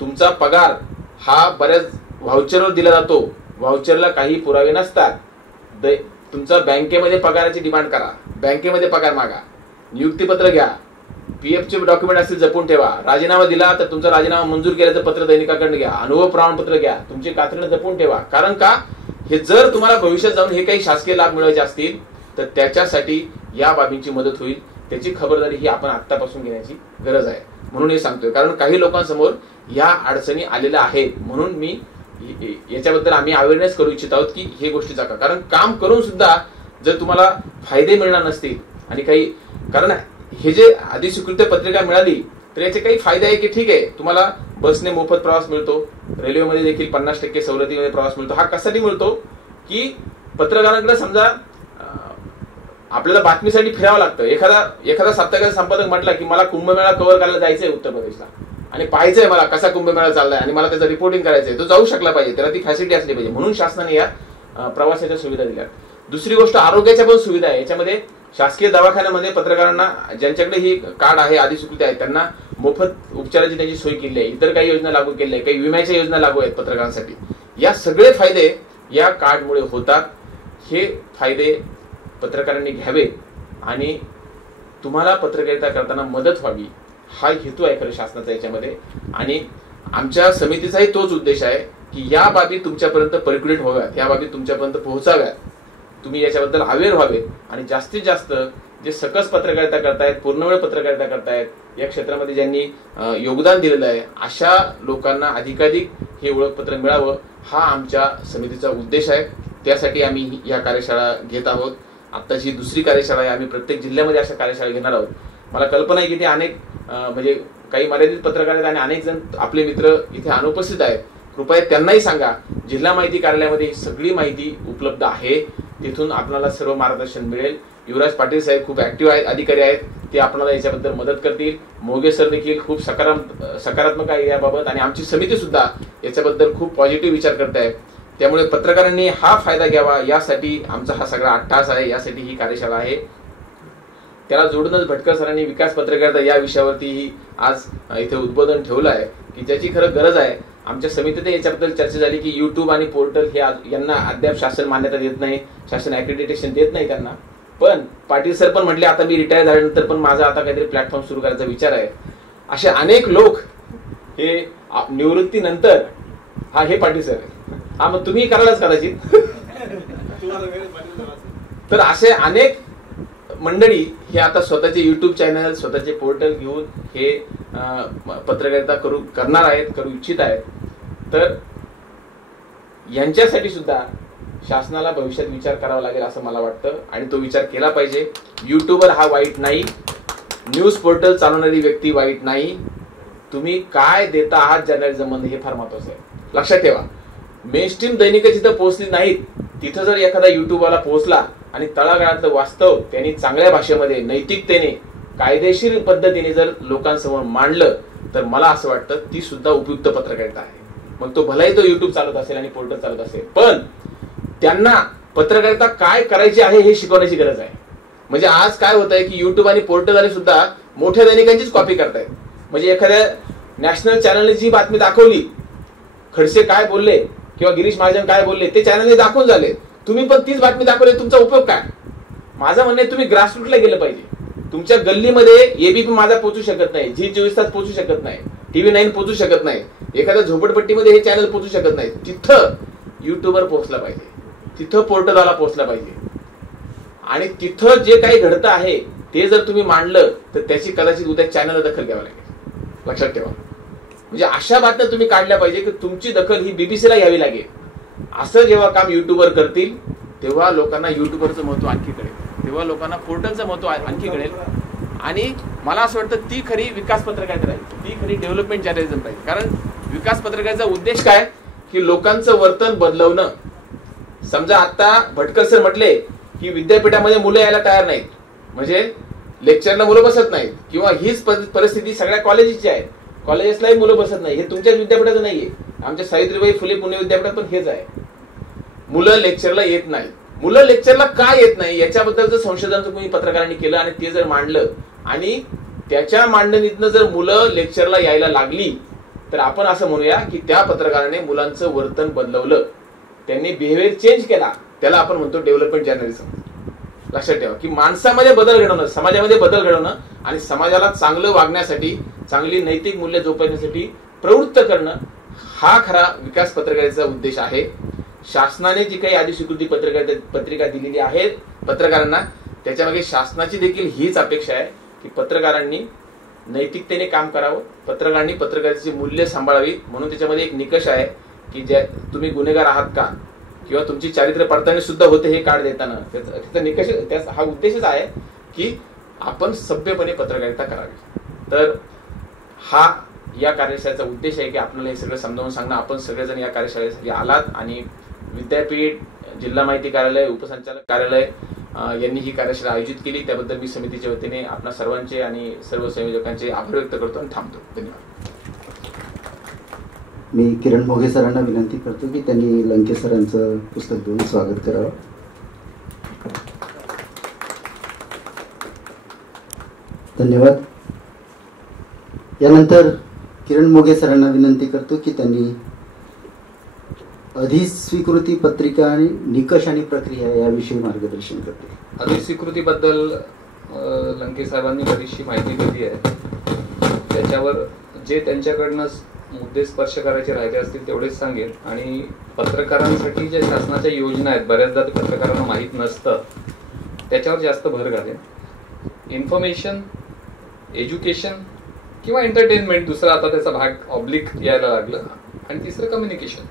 तुमचा पगार हा बऱ्याच व्हाउचरवर दिला जातो, व्हाउचरला काही पुरावे नसतात. तुमचा बँकेमध्ये पगाराची डिमांड करा, बँकेमध्ये पगार मागा, नियुक्तीपत्र घ्या, पीएफचे डॉक्युमेंट असतील जपून ठेवा. राजीनामा दिला तर तुमचा राजीनामा मंजूर केल्याचं पत्र दैनिकाकडनं घ्या, अनुभव प्रमाणपत्र घ्या, तुमची कात्रणं जपून ठेवा. कारण का, हे जर तुम्हाला भविष्यात जाऊन हे काही शासकीय लाभ मिळवायचे असतील तर त्याच्यासाठी या बाबींची मदत होईल. त्याची खबरदारी ही आपण आत्तापासून घेण्याची गरज आहे. म्हणून हे सांगतोय, कारण काही लोकांसमोर या अडचणी आलेल्या आहेत. म्हणून मी याच्याबद्दल आम्ही अवेअरनेस करू इच्छित आहोत की हे गोष्टीचा का, कारण काम करून सुद्धा जर तुम्हाला फायदे मिळणार नसतील आणि काही, कारण हे जे अधिस्वीकृत पत्रिका मिळाली तर याचे काही फायदे आहे की ठीक आहे, तुम्हाला बसने मोफत प्रवास मिळतो, रेल्वेमध्ये देखील 50% सवलतीमध्ये प्रवास मिळतो. हा कशासाठी मिळतो की पत्रकारांकडे समजा आपल्याला बातमीसाठी फिरावं लागतं. एखादा साप्ताहिक संपादक म्हटला की मला कुंभमेळा कव्हर करायला जायचंय उत्तर प्रदेशला आणि पाहायचंय मला कसा कुंभमेळा चाललाय आणि मला त्याचं रिपोर्टिंग करायचंय, तो जाऊ शकला पाहिजे, त्याला ती फॅसिलिटी असली पाहिजे. म्हणून शासनाने या प्रवासाच्या सुविधा दिल्या. दुसरी गोष्ट आरोग्याच्या पण सुविधा आहे. याच्यामध्ये शासकीय दवाखान्यामध्ये पत्रकारांना ज्यांच्याकडे ही कार्ड आहे, अधिस्वीकृती आहे, त्यांना मोफत उपचाराची त्याची सोय केली आहे. इतर काही योजना लागू केल्या आहे, काही विम्याच्या योजना लागू आहेत पत्रकारांसाठी. या सगळे फायदे या कार्डमुळे होतात. हे फायदे पत्रकारांनी घ्यावे आणि तुम्हाला पत्रकारिता करताना मदत व्हावी हा हेतू आहे खरं शासनाचा याच्यामध्ये. आणि आमच्या समितीचाही तोच उद्देश आहे की या बाबी तुमच्यापर्यंत पर्क्युलेट व्हाव्यात, या बाबी तुमच्यापर्यंत पोहोचाव्यात, तुम्ही याच्याबद्दल अवेअर व्हावे आणि जास्तीत जास्त जे सकस पत्रकारिता करतायत, पूर्णवेळ पत्रकारिता करतायत, या क्षेत्रामध्ये ज्यांनी योगदान दिलेलं आहे अशा लोकांना अधिकाधिक हे ओळखपत्र मिळावं हा आमच्या समितीचा उद्देश आहे. त्यासाठी आम्ही या कार्यशाळा घेत आहोत. आत्ताची दुसरी कार्यशाळा आहे. आम्ही प्रत्येक जिल्ह्यामध्ये अशा कार्यशाळा घेणार आहोत. मला कल्पना आहे की ते अनेक म्हणजे काही मर्यादित पत्रकार आहेत आणि अनेक जण आपले मित्र इथे अनुपस्थित आहेत. कृपया त्यांनाही सांगा जिल्हा माहिती कार्यालयामध्ये सगळी माहिती उपलब्ध आहे, तिथून आपल्याला सर्व मार्गदर्शन मिळेल. युवराज पाटील साहेब खूप ऍक्टिव्ह आहेत, अधिकारी आहेत, ते आपल्याला याच्याबद्दल मदत करतील. मोगे सर देखील खूप सकारात्मक आहे याबाबत आणि आमची समिती सुद्धा याच्याबद्दल खूप पॉझिटिव्ह विचार करत आहे. त्यामुळे पत्रकारांनी हा फायदा घ्यावा यासाठी आमचा हा सगळा अट्टाहास आहे, यासाठी ही कार्यशाळा आहे. त्याला जोडूनच भटकर सरांनी विकास पत्रकारिता या विषयावरतीही आज इथे उद्बोधन ठेवलं आहे की ज्याची खरं गरज आहे. आमच्या समितीत याच्याबद्दल चर्चा झाली की युट्यूब आणि पोर्टल हे यांना अद्याप शासन मान्यता देत नाही, शासन ऍक्रेडिटेशन देत नाही त्यांना. पण पाटील सर पण म्हटले आता मी रिटायर झाल्यानंतर पण माझा आता काहीतरी प्लॅटफॉर्म सुरू करायचा विचार आहे. असे अनेक लोक हे निवृत्तीनंतर हे पाटील सर हा मग तुम्ही करायलाच कदाचित तर असे अनेक मंडळी हे आता स्वतःचे युट्यूब चॅनल, स्वतःचे पोर्टल घेऊन हे पत्रकारिता करणार आहेत, करू इच्छित आहेत. तर यांच्यासाठी सुद्धा शासनाला भविष्यात विचार करावा लागेल असं मला वाटतं आणि तो विचार केला पाहिजे. युट्यूबर हा वाईट नाही, न्यूज पोर्टल चालवणारी व्यक्ती वाईट नाही, तुम्ही काय देता आहात जर्नलिझम मध्ये हे फार महत्वाचं आहे. लक्षात ठेवा, मेनस्ट्रीम दैनिक जिथं पोहोचली नाहीत तिथं जर एखादा युट्यूबवाला पोहोचला आणि तळागाळातलं वास्तव त्यांनी चांगल्या भाषेमध्ये, नैतिकतेने, कायदेशीर पद्धतीने जर लोकांसमोर मांडलं तर मला असं वाटतं ती सुद्धा उपयुक्त पत्रकारिता आहे. मग तो भलाही तो युट्यूब चालत असेल आणि पोर्टल चालत असेल, पण त्यांना पत्रकारिता काय करायची आहे हे शिकवण्याची गरज आहे. म्हणजे आज काय होत आहे की युट्यूब आणि पोर्टलवाले सुद्धा मोठ्या दैनिकांचीच कॉपी करतायत. म्हणजे एखाद्या नॅशनल चॅनलने जी बातमी दाखवली, खडसे काय बोलले किंवा गिरीश महाजन काय बोलले ते चॅनलने दाखवून झाले, तुम्ही पण तीच बातमी दाखवली, तुमचा उपयोग काय? माझं म्हणणं आहे तुम्ही ग्रासरूटला गेलं पाहिजे. तुमच्या गल्लीमध्ये एबीपी माझा पोहोचू शकत नाही, झी 24 तास पोहोचू शकत नाही, TV 9 पोहोचू शकत नाही, एखाद्या झोपडपट्टीमध्ये हे चॅनल पोहोचू शकत नाही, तिथं युट्यूबर पोहोचला पाहिजे, तिथं पोर्टलवाला पोहोचला पाहिजे आणि तिथं जे काही घडतं आहे ते जर तुम्ही मांडलं तर त्याची कदाचित उद्या चॅनलला दखल घ्यावी लागेल. लक्षात ठेवा. म्हणजे अशा बातम्या तुम्ही काढल्या पाहिजे की तुमची दखल ही बीबीसीला घ्यावी लागेल. असं जेव्हा काम युट्यूबर करतील तेव्हा लोकांना युट्यूबरचं महत्व आणखी कळेल, तेव्हा लोकांना पोर्टलचं महत्व आणखी कळेल आणि मला असं वाटतं ती खरी विकास पत्रकारिता राहील, ती खरी डेव्हलपमेंट जर्नलिझम राहील. कारण विकास पत्रकारितेचा उद्देश काय की लोकांचं वर्तन बदलवणं. समजा आता भटकर सर म्हटले की विद्यापीठामध्ये मुलं यायला तयार नाहीत, म्हणजे लेक्चरला मुलं बसत नाहीत किंवा हीच परिस्थिती सगळ्या कॉलेजेसची आहे, कॉलेजेसलाही मुलं बसत नाही. हे तुमच्याच विद्यापीठाचं नाहीये, आमच्या सावित्रीबाई फुले पुणे विद्यापीठात पण हेच आहे. मुलं लेक्चरला येत नाही. मुलं लेक्चरला का येत नाही याच्याबद्दलचं संशोधन तुम्ही पत्रकारांनी केलं आणि ते जर मांडलं आणि त्याच्या मांडणीतनं जर मुलं लेक्चरला यायला लागली तर आपण असं म्हणूया की त्या पत्रकाराने मुलांचं वर्तन बदलवलं, त्यांनी बिहेवियर चेंज केला, त्याला आपण म्हणतो डेव्हलपमेंट जर्नलिझम. लक्षात ठेवा की माणसामध्ये बदल घडवणं, समाजामध्ये बदल घडवणं आणि समाजाला चांगलं वागण्यासाठी, चांगली नैतिक मूल्य जोपासण्यासाठी प्रवृत्त करणं हा खरा विकास पत्रकारितेचा उद्देश आहे. शासनाने जी काही अधिस्वीकृती पत्रिका दिलेली आहे पत्रकारांना, त्याच्यामागे शासनाची देखील हीच अपेक्षा आहे की पत्रकारांनी नैतिकतेने काम करावं, पत्रकारांनी पत्रकारितेची मूल्य सांभाळावी. म्हणून त्याच्यामध्ये एक निकष आहे की ज्या तुम्ही गुन्हेगार आहात का किंवा तुमची चारित्र्य पडताळणी सुद्धा होते हे कार्ड देताना, त्याचा निकष, हा उद्देशच आहे की आपण सभ्यपणे पत्रकारिता करावी. तर हा या कार्यशाळेचा उद्देश आहे की आपल्याला हे सगळं समजावून सांगणं. आपण सगळेजण या कार्यशाळेसाठी आलात आणि विद्यापीठ, जिल्हा माहिती कार्यालय, उपसंचालक कार्यालय यांनी ही कार्यशाळा आयोजित केली. त्याबद्दल मी समितीच्या वतीने आपल्या सर्वांचे आणि सर्व संयोजकांचे आभार व्यक्त करतो आणि थांबतो. धन्यवाद. मी किरण मोघे सरांना विनंती करतो की त्यांनी लंके सरांचं पुस्तक देऊन स्वागत करावं. धन्यवाद. यानंतर किरण मोघे सरांना विनंती करतो की त्यांनी अधिस्वीकृती पत्रिका आणि निकष आणि प्रक्रिया याविषयी मार्गदर्शन करते. अधिस्वीकृतीबद्दल लंके साहेबांनी बरीचशी माहिती दिली आहे. त्याच्यावर जे त्यांच्याकडनं मुद्दे स्पर्श करायचे राहिले असतील तेवढेच सांगेल. आणि पत्रकारांसाठी ज्या शासनाच्या योजना आहेत, बऱ्याचदा ते पत्रकारांना माहीत नसतं, त्याच्यावर जास्त भर घालेन. इन्फॉर्मेशन, एज्युकेशन किंवा एंटरटेनमेंट, दुसरा आता त्याचा भाग ऑब्लिक यायला लागलं, आणि तिसरं कम्युनिकेशन.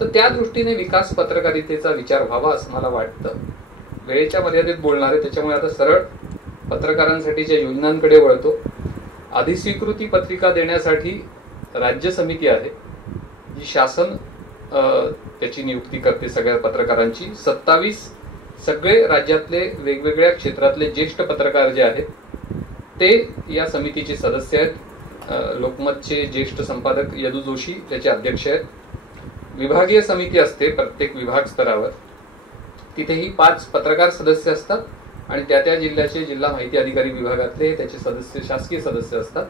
तर त्या दृष्टीने विकास पत्रकारितेचा विचार व्हावा असं मला वाटतं. वेळेच्या मर्यादेत बोलणार आहे, त्याच्यामुळे आता सरळ पत्रकारांसाठीच्या योजनांकडे वळतो. अधिस्वीकृती पत्रिका देण्यासाठी राज्य समिती आहे, जी शासन त्याची नियुक्ती करते सगळ्या पत्रकारांची. 27 सगळे राज्यातले वेगवेगळ्या क्षेत्रातले ज्येष्ठ पत्रकार जे आहेत ते या समितीचे सदस्य आहेत. लोकमतचे ज्येष्ठ संपादक यदू जोशी त्याचे अध्यक्ष आहेत. विभागीय समिती असते प्रत्येक विभाग स्तरावर, तिथेही 5 पत्रकार सदस्य असतात आणि त्या त्या जिल्ह्याचे जिल्हा माहिती अधिकारी विभागातले त्याचे सदस्य, शासकीय सदस्य असतात.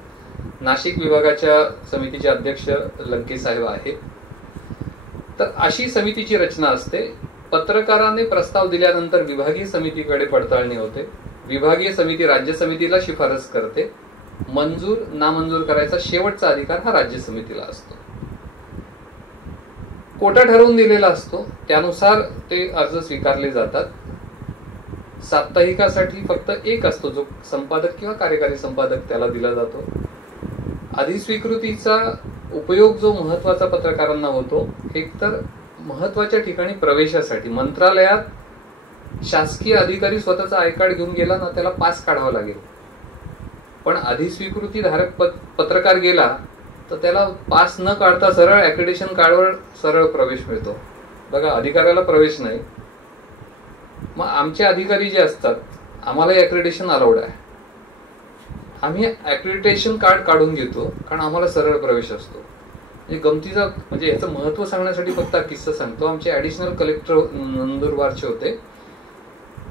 नाशिक विभागाच्या समितीचे अध्यक्ष लंके साहेब आहेत. तर अशी समितीची रचना असते. पत्रकाराने प्रस्ताव दिल्यानंतर विभागीय समितीकडे पडताळणी होते. विभागीय समिती राज्य समितीला शिफारस करते. मंजूर नामंजूर करायचा शेवटचा अधिकार हा राज्य समितीला असतो. कोटा ठरवून दिलेला असतो, त्यानुसार ते अर्ज स्वीकारले जातात. साप्ताहिकासाठी फक्त एक असतो, जो संपादक किंवा कार्यकारी संपादक त्याला दिला जातो. अधिस्वीकृतीचा उपयोग जो महत्वाचा पत्रकारांना होतो, एकतर महत्वाच्या ठिकाणी प्रवेशासाठी मंत्रालयात शासकीय अधिकारी स्वतःचा आय कार्ड घेऊन गेला ना, त्याला पास काढावा लागेल. पण अधिस्वीकृती धारक पत्रकार गेला तर त्याला पास न काढता सरळ ऍक्रेडिटेशन कार्डवर सरळ प्रवेश मिळतो. बघा, अधिकाऱ्याला प्रवेश नाही. मग आमचे अधिकारी जे असतात, आम्हाला ऍक्रेडिटेशन अलाउड आहे. आम्ही ऍक्रेडिटेशन कार्ड काढून घेतो कारण आम्हाला सरळ प्रवेश असतो. म्हणजे गमतीचा, म्हणजे याचं महत्व सांगण्यासाठी फक्त किस्सा सांगतो. आमचे ऍडिशनल कलेक्टर नंदुरबारचे होते,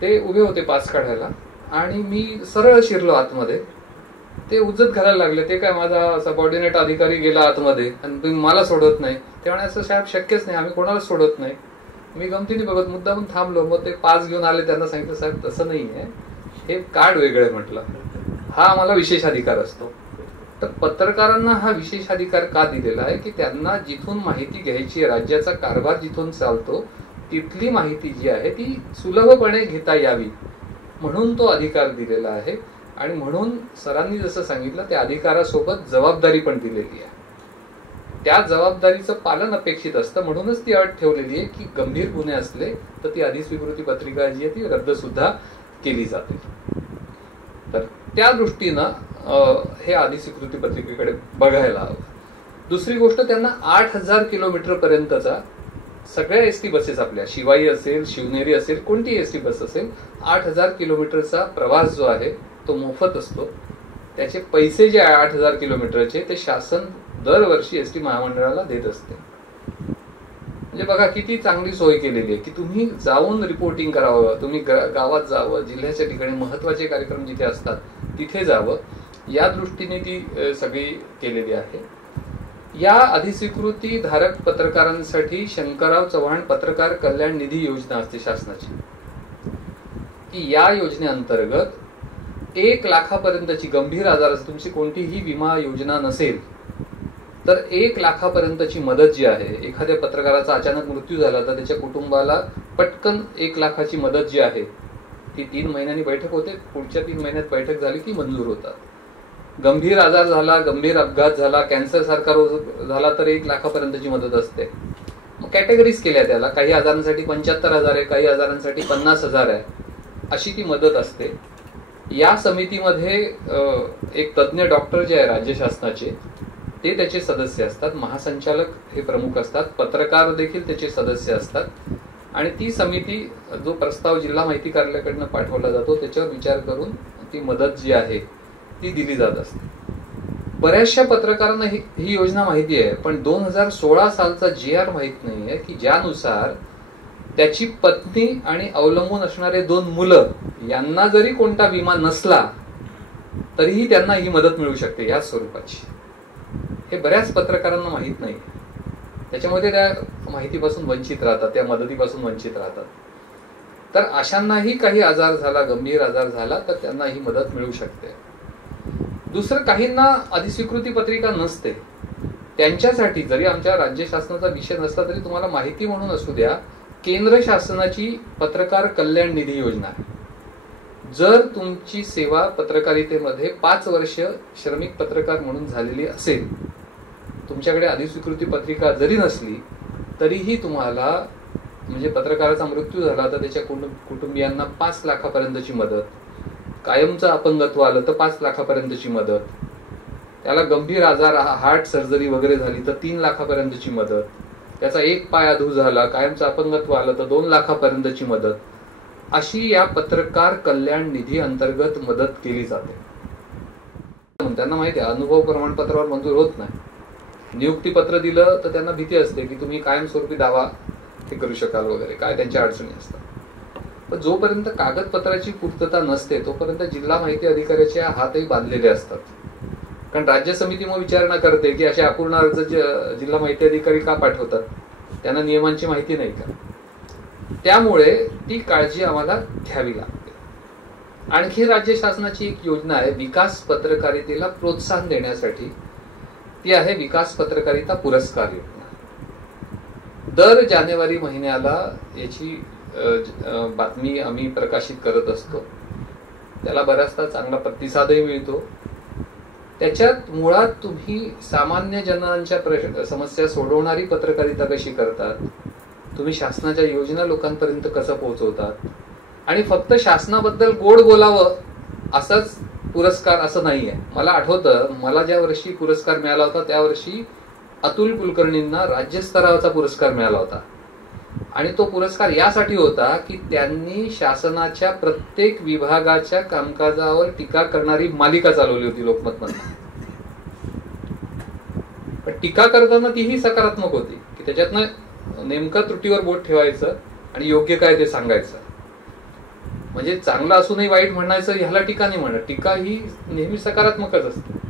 ते उभे होते पास काढायला आणि मी सरळ शिरलो आतमध्ये. ते उज्जत घालायला लागले. ते काय, माझा सबऑर्डिनेट अधिकारी गेला आतमध्ये आणि तुम्ही मला सोडत नाही. ते म्हणे असं साहेब शक्यच नाही, आम्ही कोणालाच सोडत नाही. मी गमतीने बघत मुद्दा पण थांबलो. मग ते पास घेऊन आले, त्यांना सांगितलं साहेब तसं नाही आहे, हे कार्ड वेगळं आहे. म्हटलं हा आम्हाला विशेष अधिकार असतो. तर पत्रकारांना हा विशेष अधिकार का दिलेला आहे की त्यांना जिथून माहिती घ्यायची, राज्याचा कारभार जिथून चालतो तिथली माहिती जी आहे ती सुलभपणे घेता यावी म्हणून तो अधिकार दिलेला आहे. आणि म्हणून सरांनी जसं सांगितलं, त्या अधिकारासोबत जबाबदारी पण दिलेली आहे. त्या जबाबदारीचं पालन अपेक्षित असतं. म्हणूनच ती अट ठेवलेली आहे की गंभीर गुन्हे असले तर ती अधिस्वीकृती पत्रिका जी आहे ती रद्द सुद्धा केली जाते. तर त्या दृष्टीनं हे अधिस्वीकृती पत्रिकेकडे बघायला हवं. दुसरी गोष्ट, त्यांना 8,000 किलोमीटर पर्यंतचा सगळ्या एसटी बसेस, आपल्या शिवाई असेल, शिवनेरी असेल, कोणती एसटी बस असेल, 8,000 किलोमीटरचा प्रवास जो आहे तो मोफत असतो. त्याचे पैसे जे आहे 8,000 किलोमीटरचे ते शासन दरवर्षी एसटी महामंडळाला देत असते. म्हणजे बघा किती चांगली सोय केलेली आहे की तुम्ही जाऊन रिपोर्टिंग करावं, तुम्ही गावात जावं, जिल्ह्याच्या ठिकाणी महत्वाचे कार्यक्रम जिथे असतात तिथे जावं, या दृष्टीने ती सगळी केलेली आहे. या अधिस्वीकृती धारक पत्रकारांसाठी शंकरराव चव्हाण पत्रकार कल्याण निधी योजना असते शासनाची. की या योजनेअंतर्गत 1 लाखापर्यंतची गंभीर आजार, तुमची कोणतीही विमा योजना नसेल तर 1 लाखापर्यंतची मदत जी आहे, एखाद्या पत्रकाराचा अचानक मृत्यू झाला तर त्याच्या कुटुंबाला पटकन 1 लाखाची मदत जी आहे ती 3 महिन्यांनी बैठक होते. पुढच्या 3 महिन्यात बैठक झाली की मंजूर होतात. गंभीर आजार झाला, गंभीर अपघात झाला, कॅन्सर सारखा रोग झाला तर 1 लाखापर्यंतची मदत असते. मग कॅटेगरीज केल्या त्याला, काही आजारांसाठी 75,000 आहे, काही आजारांसाठी 50,000 आहे, अशी ती मदत असते. या समितीमध्ये एक तज्ज्ञ डॉक्टर जे आहे राज्य शासनाचे ते त्याचे सदस्य असतात, महासंचालक हे प्रमुख असतात, पत्रकार देखील त्याचे सदस्य असतात आणि ती समिती जो प्रस्ताव जिल्हा माहिती कार्यालयाकडनं पाठवला जातो त्याच्यावर विचार करून ती मदत जी आहे ती दिली जात असते. बऱ्याचशा पत्रकारांना ही योजना माहिती आहे, पण 2016 सालचा GR माहित नाहीये की ज्यानुसार त्याची पत्नी आणि अवलंबून असणारे 2 मुलं यांना जरी कोणता विमा नसला तरीही त्यांना ही मदत मिळू शकते या स्वरूपाची. हे बऱ्याच पत्रकारांना माहित नाही, त्याच्यामध्ये त्या माहितीपासून वंचित राहतात, त्या मदतीपासून वंचित राहतात. तर अशांनाही काही आजार झाला, गंभीर आजार झाला तर त्यांना ही मदत मिळू शकते. दुसरं, काहींना अधिस्वीकृती पत्रिका नसते, त्यांच्यासाठी जरी आमच्या राज्य शासनाचा विषय नसला तरी तुम्हाला माहिती म्हणून असू द्या, केंद्र शासनाची पत्रकार कल्याण निधी योजना आहे. जर तुमची सेवा पत्रकारितेमध्ये 5 वर्ष श्रमिक पत्रकार म्हणून झालेली असेल, तुमच्याकडे अधिस्वीकृती पत्रिका जरी नसली तरीही तुम्हाला, म्हणजे पत्रकाराचा मृत्यू झाला तर त्याच्या कुटुंबियांना 5 लाखापर्यंतची मदत, कायमचं अपंगत्व आलं तर 5 लाखापर्यंतची मदत, त्याला गंभीर आजार, हार्ट सर्जरी वगैरे झाली तर 3 लाखापर्यंतची मदत, त्याचा एक पाय अधू झाला, कायमचं अपंगत्व आलं तर 2 लाखापर्यंतची मदत, अशी या पत्रकार कल्याण निधी अंतर्गत मदत केली जाते. त्यांना माहिती आहे अनुभव प्रमाणपत्रावर मंजूर होत नाही. नियुक्तीपत्र दिलं तर त्यांना भीती असते की तुम्ही कायमस्वरूपी दावा हे करू शकाल वगैरे, काय त्यांच्या अडचणी असतात. पण जोपर्यंत कागदपत्राची पूर्तता नसते तोपर्यंत जिल्हा माहिती अधिकाऱ्याचे हातही बांधलेले असतात. कारण राज्य समिती मग विचारणा करते की असे अपूर्ण अर्ज जिल्हा माहिती अधिकारी का पाठवतात, त्यांना नियमांची माहिती नाही का. त्यामुळे ती काळजी आम्हाला घ्यावी लागते. आणखी राज्य शासनाची एक योजना आहे विकास पत्रकारितेला प्रोत्साहन देण्यासाठी, ती आहे विकास पत्रकारिता पुरस्कार योजना. दर जानेवारी महिन्याला याची बातमी आम्ही प्रकाशित करत असतो. त्याला बराचसा चांगला प्रतिसादही मिळतो. त्याच्यात मुळात तुम्ही सामान्य जनांच्या समस्या सोडवणारी पत्रकारिता कशी करतात, तुम्ही शासनाच्या योजना लोकांपर्यंत कसं पोहोचवतात, आणि फक्त शासनाबद्दल गोड बोलावं असाच पुरस्कार असं नाहीये. मला आठवतं, मला ज्या वर्षी पुरस्कार मिळाला होता त्या वर्षी अतुल कुलकर्णींना राज्यस्तराचा पुरस्कार मिळाला होता. आणि तो पुरस्कार यासाठी होता की त्यांनी शासनाच्या प्रत्येक विभागाच्या कामकाजावर टीका करणारी मालिका चालवली होती लोकमतमधून. पण टीका करताना तीही सकारात्मक होती की त्याच्यातनं नेमकं त्रुटीवर बोट ठेवायचं आणि योग्य काय ते सांगायचं. म्हणजे चांगलं असूनही वाईट म्हणायचं ह्याला टीका नाही म्हणत, टीका ही नेहमी सकारात्मकच असते.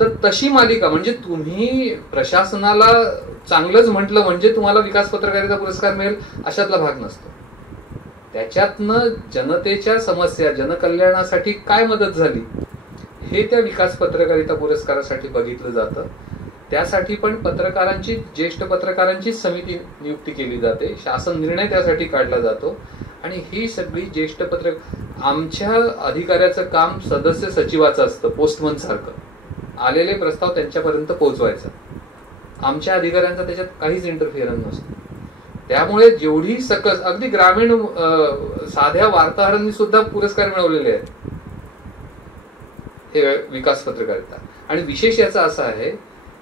तर तशी मालिका, म्हणजे तुम्ही प्रशासनाला चांगलंच म्हटलं म्हणजे तुम्हाला विकास पत्रकारिता पुरस्कार मिळेल अशातला भाग नसतो. त्याच्यातनं जनतेच्या समस्या, जनकल्याणासाठी काय मदत झाली हे त्या विकास पत्रकारिता पुरस्कारासाठी बघितलं जातं. त्यासाठी पण पत्रकारांची, ज्येष्ठ पत्रकारांची समिती नियुक्ती केली जाते, शासन निर्णय त्यासाठी काढला जातो. आणि ही सगळी ज्येष्ठ आमच्या अधिकाऱ्याचं काम सदस्य सचिवाचं असतं, पोस्टमन सारखं. आलेले प्रस्ताव त्यांच्यापर्यंत पोहोचवायचा. आमच्या अधिकाऱ्यांचा त्याच्यात काहीच इंटरफिअरन्स नसतो. त्यामुळे जेवढी सकस, अगदी ग्रामीण साध्या वार्ताहरांनी सुद्धा पुरस्कार मिळवलेले आहेत हे विकास पत्रकारिता. आणि विशेष याचा असा आहे,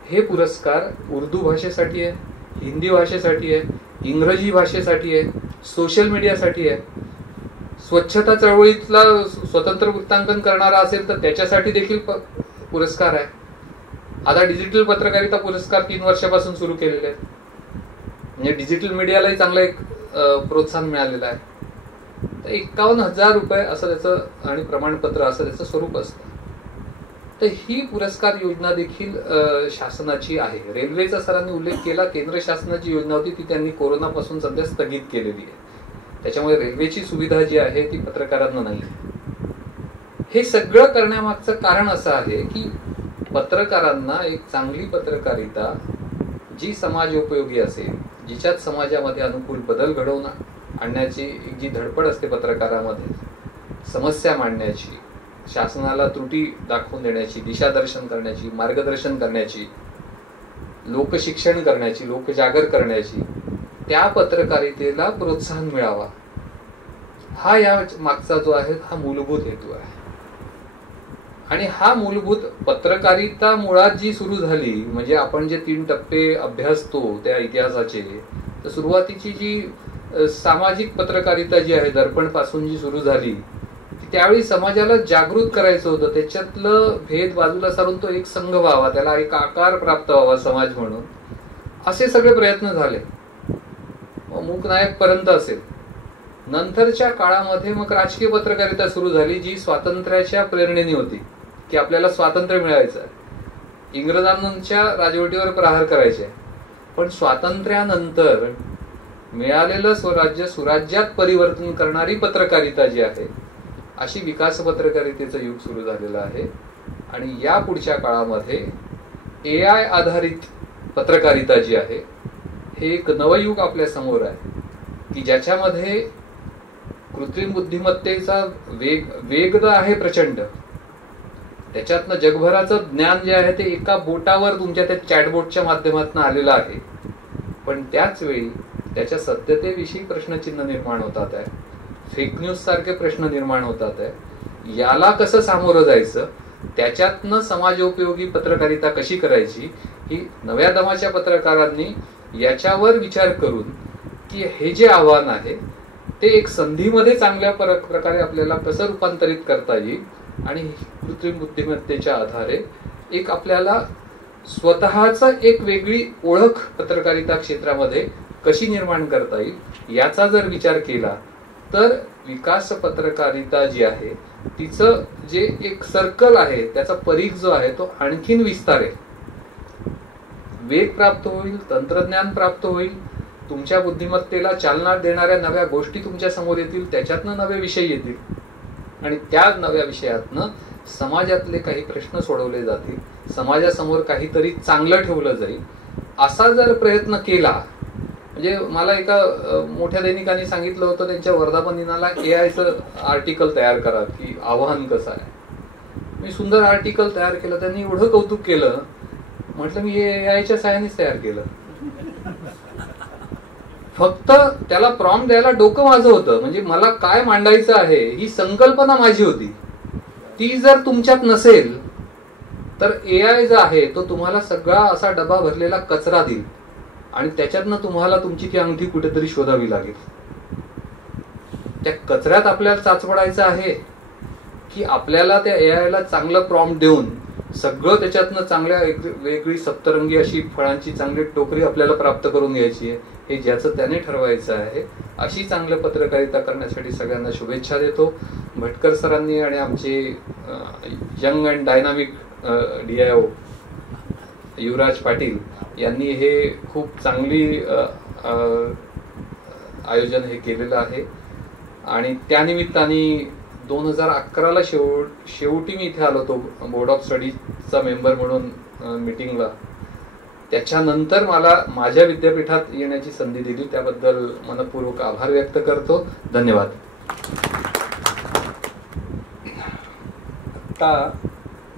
हे पुरस्कार उर्दू भाषेसाठी आहे, हिंदी भाषेसाठी आहे, इंग्रजी भाषेसाठी आहे, सोशल मीडियासाठी आहे. स्वच्छता चळवळीतला स्वतंत्र वृत्तांकन करणारा असेल तर त्याच्यासाठी देखील पुरस्कार आहे. आता डिजिटल पत्रकारिता पुरस्कार 3 वर्षापासून सुरू केलेले आहेत. म्हणजे डिजिटल मीडियालाही चांगलं एक प्रोत्साहन मिळालेलं आहे. तर 51,000 रुपये असं त्याचं आणि प्रमाणपत्र असं त्याचं स्वरूप असतं. तर ही पुरस्कार योजना देखील शासनाची आहे. रेल्वेचा सरांनी उल्लेख केला, केंद्र शासनाची योजना होती ती त्यांनी कोरोनापासून सध्या स्थगित केलेली आहे. त्याच्यामुळे रेल्वेची सुविधा जी आहे ती पत्रकारांना नाही. हे सगळं करण्यामागचं कारण असं आहे की पत्रकारांना एक चांगली पत्रकारिता जी समाजोपयोगी असेल, जिच्यात समाजामध्ये अनुकूल बदल घडवून आणण्याची जी धडपड असते पत्रकारामध्ये, समस्या मांडण्याची, शासनाला त्रुटी दाखवून देण्याची, दिशादर्शन करण्याची, मार्गदर्शन करण्याची, लोकशिक्षण करण्याची, लोकजागर करण्याची, त्या पत्रकारितेला प्रोत्साहन मिळावा, हा या मागचा जो आहे हा मूलभूत हेतू आहे. आणि हा मूलभूत पत्रकारिता मुळात जी सुरू झाली, म्हणजे आपण जे 3 टप्पे अभ्यासतो त्या इतिहासाचे, तर सुरुवातीची जी सामाजिक पत्रकारिता जी आहे दर्पण पासून जी सुरू झाली, त्यावेळी समाजाला जागृत करायचं होतं, त्याच्यातलं भेद बाजूला सारून तो एक संघ व्हावा, त्याला एक आकार प्राप्त व्हावा समाज म्हणून, असे सगळे प्रयत्न झाले. मूकनायक पर्यंत असेल. नंतरच्या काळामध्ये मग राजकीय पत्रकारिता सुरू झाली, जी स्वातंत्र्याच्या प्रेरणेने होती, की आपल्याला स्वातंत्र्य मिळायचं आहे, इंग्रजांच्या राजवटीवर प्रहार करायचे. पण स्वातंत्र्यानंतर मिळालेलं स्वराज्य सुराज्यात परिवर्तन करणारी पत्रकारिता जी आहे, अशी विकास पत्रकारितेचं युग सुरू झालेलं आहे. आणि या पुढच्या काळामध्ये AI आधारित पत्रकारिता जी आहे, हे एक नवयुग आपल्या समोर आहे, की ज्याच्यामध्ये कृत्रिम बुद्धिमत्तेचा वेग आहे प्रचंड. त्याच्यातनं जगभराचं ज्ञान जे आहे ते एका बोटावर तुमच्या त्या चॅटबोटच्या माध्यमातून आलेलं आहे. पण त्याच वेळी त्याच्या सत्यतेविषयी प्रश्नचिन्ह निर्माण होतात आहे, फेक न्यूज सारखे प्रश्न निर्माण होतात आहे. याला कसं सामोरं जायचं, त्याच्यातनं समाजोपयोगी पत्रकारिता कशी करायची, ही नव्या दमाच्या पत्रकारांनी याच्यावर विचार करून की हे जे आव्हान आहे ते एक संधीमध्ये चांगल्या प्रकारे आपल्याला कसं रूपांतरित करता येईल, आणि कृत्रिम बुद्धिमत्तेच्या आधारे एक आपल्याला स्वतःच एक वेगळी ओळख पत्रकारिता क्षेत्रामध्ये कशी निर्माण करता येईल, याचा जर विचार केला तर विकास पत्रकारिता जी आहे तिचं जे एक सर्कल आहे, त्याचा परीघ जो आहे तो आणखीन विस्तारेल, वेग प्राप्त होईल, तंत्रज्ञान प्राप्त होईल, तुमच्या बुद्धिमत्तेला चालना देणाऱ्या नव्या गोष्टी तुमच्या समोर येतील, त्याच्यातनं नवे विषय येतील, आणि त्या नव्या विषयातनं समाजातले काही प्रश्न सोडवले जातील, समाजासमोर काहीतरी चांगलं ठेवलं जाईल. असा जर प्रयत्न केला, म्हणजे मला एका मोठ्या दैनिकांनी सांगितलं होतं त्यांच्या वर्धापन दिनाला AIचं आर्टिकल तयार करा, की आव्हान कसं आहे. मी सुंदर आर्टिकल तयार केलं, त्यांनी एवढं कौतुक केलं, म्हटलं मी AIच्या सहाय्यानेच तयार केलं. फक्त त्याला प्रॉम्प्ट द्यायला डोकं माझं होतं, म्हणजे मला काय मांडायचं आहे ही संकल्पना माझी होती. ती जर तुमच्यात नसेल तर AI जो आहे तो तुम्हाला सगळा असा डबा भरलेला कचरा देईल, आणि त्याच्यातनं तुम्हाला तुमची ती अंगठी कुठेतरी शोधावी लागेल. त्या कचऱ्यात आपल्याला चाचपडायचं आहे, की आपल्याला त्या AIला चांगलं प्रॉम्प्ट देऊन सगळं त्याच्यातनं चांगल्या वेगळी सप्तरंगी अशी फळांची चांगली टोकरी आपल्याला प्राप्त करून घ्यायची आहे, हे ज्याचं त्याने ठरवायचं आहे. अशी चांगल्या पत्रकारिता करण्यासाठी सगळ्यांना शुभेच्छा देतो. भटकर सरांनी आणि आमचे यंग अँड डायनामिक DIO युवराज पाटील यांनी हे खूप चांगली आयोजन हे केलेलं आहे. आणि त्यानिमित्ताने 2011ला शेवटी मी इथे आलो होतो बोर्ड ऑफ स्टडीजचा मेंबर म्हणून मीटिंगला. त्याच्यानंतर मला माझ्या विद्यापीठात येण्याची संधी दिली, त्याबद्दल मनपूर्वक आभार व्यक्त करतो. धन्यवाद. आता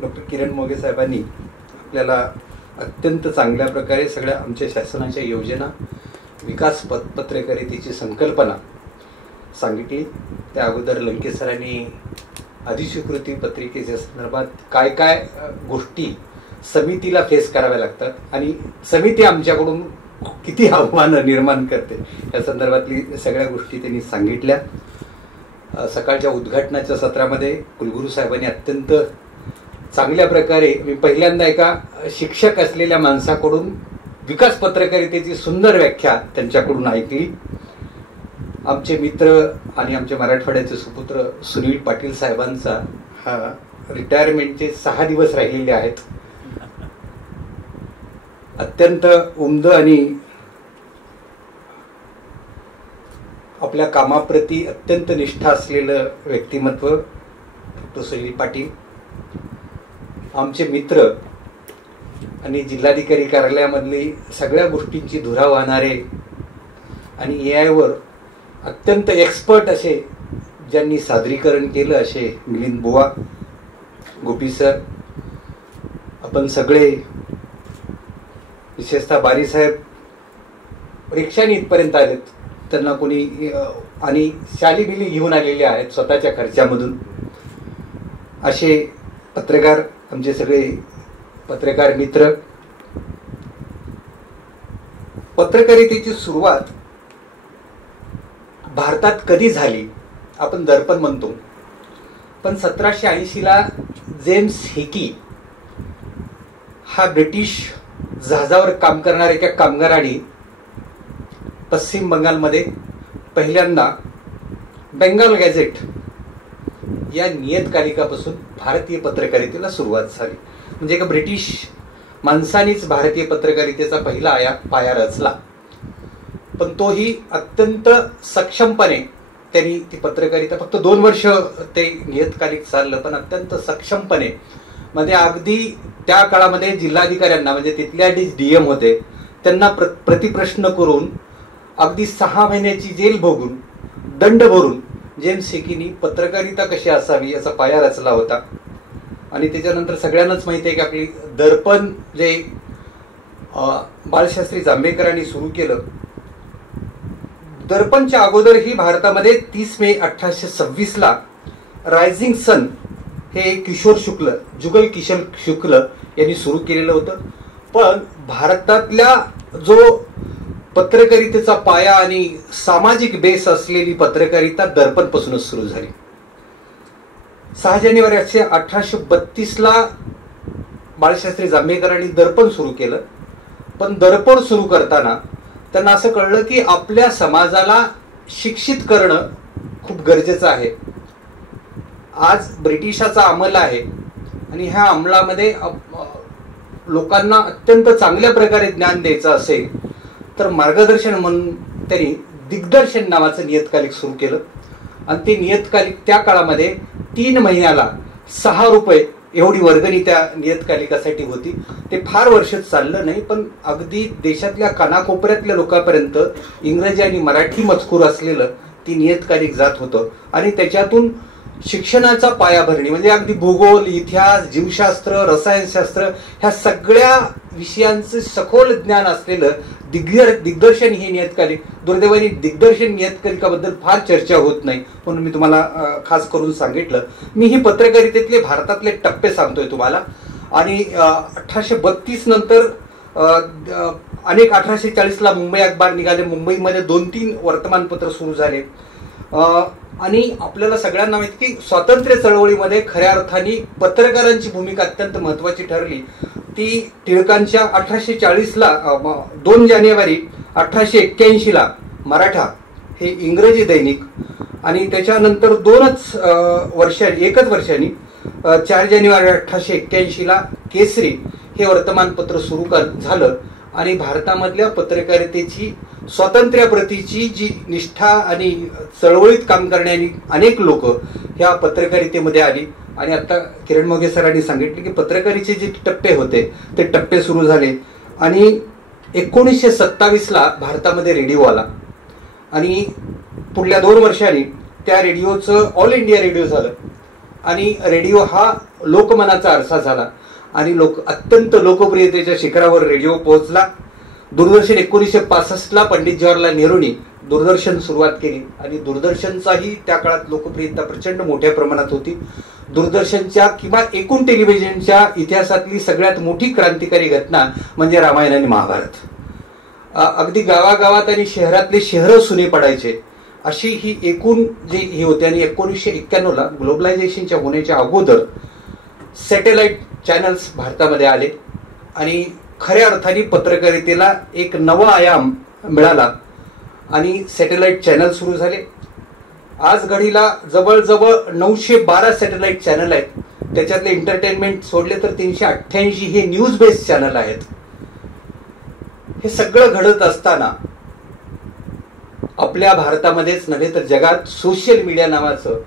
डॉक्टर किरण मोघे साहेबांनी आपल्याला अत्यंत चांगल्या प्रकारे सगळ्या आमच्या शासनाच्या योजना, विकास पत्रकारितेची संकल्पना सांगितली. त्या अगोदर लंके सरांनी अधिस्वीकृती पत्रिकेच्या संदर्भात काय काय गोष्टी समितीला फेस कराव्या लागतात आणि समिती आमच्याकडून किती आव्हानं निर्माण करते या संदर्भातली सगळ्या गोष्टी त्यांनी सांगितल्या. सकाळच्या उद्घाटनाच्या सत्रामध्ये कुलगुरू साहेबांनी अत्यंत चांगल्या प्रकारे, मी पहिल्यांदा एका शिक्षक असलेल्या माणसाकडून विकास पत्रकारितेची सुंदर व्याख्या त्यांच्याकडून ऐकली. आमचे मित्र आणि आमचे मराठवाड्याचे सुपुत्र सुनील पाटील साहेबांचा हा रिटायरमेंटचे 6 दिवस राहिलेले आहेत. अत्यंत उमद आणि आपल्या कामाप्रती अत्यंत निष्ठा असलेलं व्यक्तिमत्व डॉक्टर सुनील पाटील. आमचे मित्र आणि जिल्हाधिकारी कार्यालयामधली सगळ्या गोष्टींची धुरा वाहणारे आणि AIवर अत्यंत एक्सपर्ट असे ज्यांनी सादरीकरण केलं असे मिलिंद बुवा, गोपी सर, आपण सगळे, विशेषतः बारी साहेब रिक्षाने इथपर्यंत आलेत, त्यांना कोणी आणि शाली बिली घेऊन आलेले आहेत स्वतःच्या खर्चामधून. असे पत्रकार, आमचे सगळे पत्रकार मित्र, पत्रकारितेची सुरुवात भारतात कधी झाली आपण दर्पण म्हणतो, पण 1780ला जेम्स हिकी हा ब्रिटिश जहाजावर काम करणाऱ्या एका कामगाराने पश्चिम बंगालमध्ये पहिल्यांदा बेंगाल गॅझेट या नियतकालिकापासून भारतीय पत्रकारितेला सुरुवात झाली. म्हणजे एका ब्रिटिश माणसानेच भारतीय पत्रकारितेचा पहिला पाया रचला. पण तोही अत्यंत सक्षमपणे त्यांनी ती पत्रकारिता, फक्त 2 वर्ष ते नियतकालिक चाललं, पण अत्यंत सक्षमपणे. म्हणजे अगदी त्या काळामध्ये जिल्हाधिकाऱ्यांना, म्हणजे तिथल्या DM होते, त्यांना प्रतिप्रश्न करून अगदी 6 महिन्याची जेल भोगून, दंड भरून जेम्स हिकीनी पत्रकारिता कशी असावी याचा पाया रचला होता. आणि त्याच्यानंतर सगळ्यांनाच माहिती आहे की आपली दर्पण जे बाळशास्त्री जांभेकरांनी सुरू केलं, दर्पणच्या अगोदरही भारतामध्ये 30 मे 1826ला रायझिंग सन हे किशोर शुक्ल, जुगल किशोर शुक्ल यांनी सुरू केलेलं होतं. पण भारतातल्या जो पत्रकारितेचा पाया आणि सामाजिक बेस असलेली पत्रकारिता दर्पणपासूनच सुरू झाली. 6 जानेवारी 1832ला बाळशास्त्री जांभेकरांनी दर्पण सुरू केलं. पण दर्पण सुरू करताना त्यांना असं कळलं की आपल्या समाजाला शिक्षित करणं खूप गरजेचं आहे. आज ब्रिटिशाचा अंमल आहे आणि ह्या अंमलामध्ये लोकांना अत्यंत चांगल्या प्रकारे ज्ञान द्यायचं असेल तर मार्गदर्शन म्हणून त्यांनी दिग्दर्शन नावाचं नियतकालिक सुरू केलं. आणि ते नियतकालिक त्या काळामध्ये 3 महिन्याला 6 रुपये एवढी वर्गणी त्या नियतकालिकासाठी होती. ते फार वर्ष चाललं नाही, पण अगदी देशातल्या कानाकोपऱ्यातल्या लोकांपर्यंत इंग्रजी आणि मराठी मजकूर असलेलं ती नियतकालिक जात होतं. आणि त्याच्यातून शिक्षणाचा पायाभरणी, म्हणजे अगदी भूगोल, इतिहास, जीवशास्त्र, रसायनशास्त्र ह्या सगळ्या विषयांचं सखोल ज्ञान असलेलं दिग्दर्शन हे नियतकालिक. दुर्दैवाने दिग्दर्शन नियतकालिकाबद्दल फार चर्चा होत नाही, म्हणून मी तुम्हाला खास करून सांगितलं. मी ही पत्रकारितेतले भारतातले टप्पे सांगतोय तुम्हाला. आणि 1832 नंतर अनेक 1840ला मुंबई अखबार निघाले. मुंबईमध्ये 2-3 वर्तमानपत्र सुरू झाले. आणि आपल्याला सगळ्यांना माहिती की स्वातंत्र्य चळवळीमध्ये खऱ्या अर्थाने पत्रकारांची भूमिका अत्यंत महत्वाची ठरली. ती टिळकांच्या 1840ला 2 जानेवारी 1881ला मराठा हे इंग्रजी दैनिक, आणि त्याच्यानंतर 1च वर्षांनी 4 जानेवारी 1881ला केसरी हे वर्तमानपत्र सुरू झालं. आणि भारतामधल्या पत्रकारितेची स्वातंत्र्याप्रतीची जी निष्ठा आणि चळवळीत काम करणारी अनेक लोक ह्या पत्रकारितेमध्ये आली. आणि आता किरण मोघे सरांनी सांगितले की पत्रकारितेचे जे टप्पे होते ते टप्पे सुरू झाले. आणि 1927ला भारतामध्ये रेडिओ आला. आणि पुढल्या 2 वर्षांनी त्या रेडिओचं ऑल इंडिया रेडिओ झालं. आणि रेडिओ हा लोकमनाचा आरसा झाला आणि अत्यंत लोकप्रियतेच्या शिखरावर रेडिओ पोहोचला. दूरदर्शन 1965ला पंडित जवाहरलाल नेहरूंनी दूरदर्शन सुरुवात केली आणि दूरदर्शनचाही त्या काळात लोकप्रियता प्रचंड मोठ्या प्रमाणात होती. दूरदर्शनच्या किंवा एकूण टेलिव्हिजनच्या इतिहासातली सगळ्यात मोठी क्रांतिकारी घटना म्हणजे रामायण आणि महाभारत. अगदी गावागावात आणि शहरातले शहरं सुने पडायचे अशी ही एकूण जी ही होती. आणि 1991ला ग्लोबलायझेशनच्या होण्याच्या अगोदर सॅटेलाइट चॅनल्स भारतामध्ये आले आणि खऱ्या अर्थाने पत्रकारितेला एक नवा आयाम मिळाला आणि सॅटेलाइट चॅनल सुरू झाले. आज घडीला जवळजवळ 912 सॅटेलाइट चॅनल आहेत. त्याच्यातले एंटरटेनमेंट सोडले तर 388 हे न्यूज बेस्ड चॅनल आहेत. हे सगळं घडत असताना आपल्या भारतामध्येच नव्हे तर जगात सोशल मीडिया नावाचं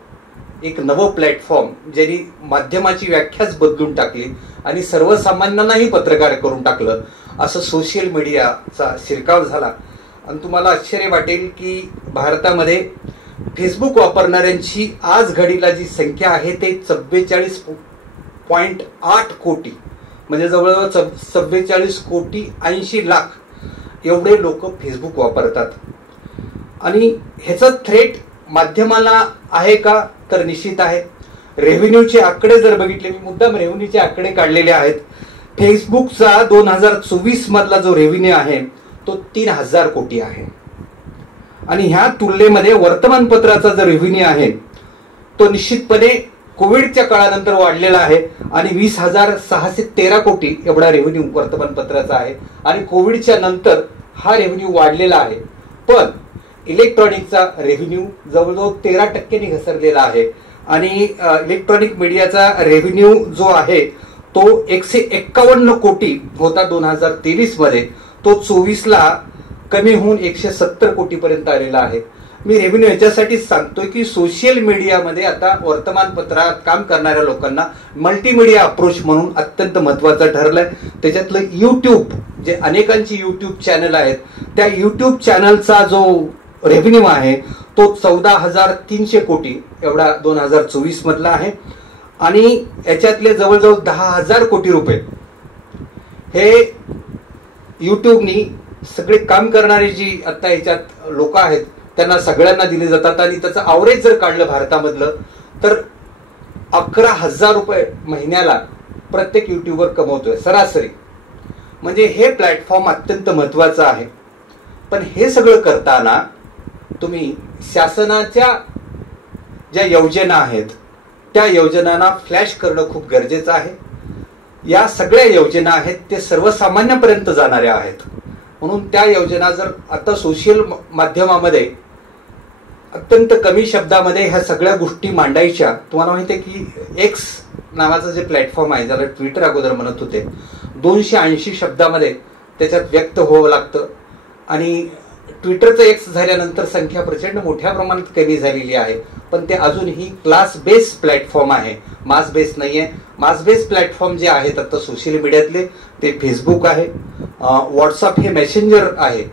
एक नवं प्लॅटफॉर्म ज्यांनी माध्यमाची व्याख्याच बदलून टाकली आणि सर्वसामान्यांनाही पत्रकार करून टाकलं, असं सोशल मीडियाचा शिरकाव झाला. आणि तुम्हाला आश्चर्य वाटेल की भारतामध्ये फेसबुक वापरणाऱ्यांची आज घडीला जी संख्या आहे ते 44.8 कोटी, म्हणजे जवळजवळ 44 कोटी 80 लाख एवढे लोक फेसबुक वापरतात. आणि ह्याचा थ्रेट माध्यमाला आहे का तर निश्चित आहे. रेव्हेन्यूचे आकडे जर बघितले, मी मुद्दाम रेव्हेन्यूचे आकडे काढलेले आहेत. फेसबुकचा 2024 मधला जो रेव्हेन्यू आहे तो 3000 कोटी आहे आणि ह्या तुलनेमध्ये वर्तमानपत्राचा जो रेव्हेन्यू आहे तो निश्चितपणे कोविडच्या काळानंतर वाढलेला आहे आणि 20,613 कोटी एवढा रेव्हेन्यू वर्तमानपत्राचा आहे आणि कोविडच्या नंतर हा रेव्हेन्यू वाढलेला आहे. पण इलेक्ट्रॉनिकचा रेव्हेन्यू जवळजवळ 13% घसरलेला आहे आणि इलेक्ट्रॉनिक मीडियाचा रेव्हेन्यू जो आहे तो 151 कोटी होता 2023 मध्ये, तो 24ला कमी होऊन 170 कोटी पर्यंत आलेला आहे. मी रेव्हेन्यू याच्यासाठीच सांगतोय की सोशल मीडियामध्ये आता वर्तमानपत्रात काम करणाऱ्या लोकांना मल्टीमीडिया अप्रोच म्हणून अत्यंत महत्वाचं ठरलंय. त्याच्यातलं युट्यूब, जे अनेकांची युट्यूब चॅनल आहेत, त्या युट्यूब चॅनलचा जो रेव्हेन्यू आहे तो 14,300 कोटी एवढा 2024 मधला आहे आणि याच्यातले जवळजवळ 10,000 कोटी रुपये हे युट्यूबनी सगळे काम करणारी जी आता याच्यात लोक आहेत त्यांना सगळ्यांना दिले जातात आणि त्याचं अवरेज जर काढलं भारतामधलं तर 11,000 रुपये महिन्याला प्रत्येक युट्यूबर कमवतोय सरासरी. म्हणजे हे प्लॅटफॉर्म अत्यंत महत्वाचं आहे. पण हे सगळं करताना तुम्ही शासनाच्या ज्या योजना आहेत त्या योजनांना फ्लॅश करणं खूप गरजेचं आहे. या सगळ्या योजना आहेत ते सर्वसामान्यांपर्यंत जाणाऱ्या आहेत. म्हणून त्या योजना जर आता सोशल माध्यमामध्ये अत्यंत कमी शब्दामध्ये ह्या सगळ्या गोष्टी मांडायच्या, तुम्हाला माहिती आहे की एक्स नावाचं जे प्लॅटफॉर्म आहे, ज्याला ट्विटर अगोदर म्हणत होते, 280 शब्दामध्ये त्याच्यात व्यक्त व्हावं लागतं आणि ट्विटरचं एक्स झाल्यानंतर संख्या प्रचंड मोठ्या प्रमाणात कमी झालेली आहे. पण ते अजूनही क्लास बेस प्लॅटफॉर्म आहे, मास बेस नाहीये. मास बेस प्लॅटफॉर्म जे आहेत आता सोशल मीडियातले ते फेसबुक आहे, व्हॉट्सअप हे मेसेंजर आहे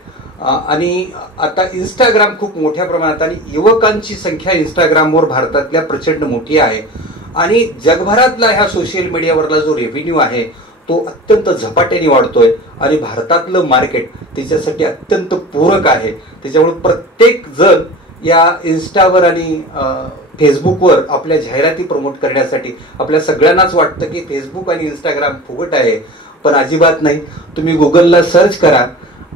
आणि आता इंस्टाग्राम खूप मोठ्या प्रमाणात, आणि युवकांची संख्या इंस्टाग्रामवर भारतातल्या प्रचंड मोठी आहे आणि जगभरातला ह्या सोशल मीडियावरला जो रेव्हेन्यू आहे तो अत्यंत झपाट्याने वाढतोय आणि भारतातलं मार्केट त्याच्यासाठी अत्यंत पूरक आहे. त्याच्यामुळे प्रत्येक जण या इन्स्टावर आणि फेसबुकवर आपल्या जाहिराती प्रमोट करण्यासाठी आपल्या सगळ्यांनाच वाटतं की फेसबुक आणि इंस्टाग्राम फुकट आहे, पण अजिबात नाही. तुम्ही गुगलला सर्च करा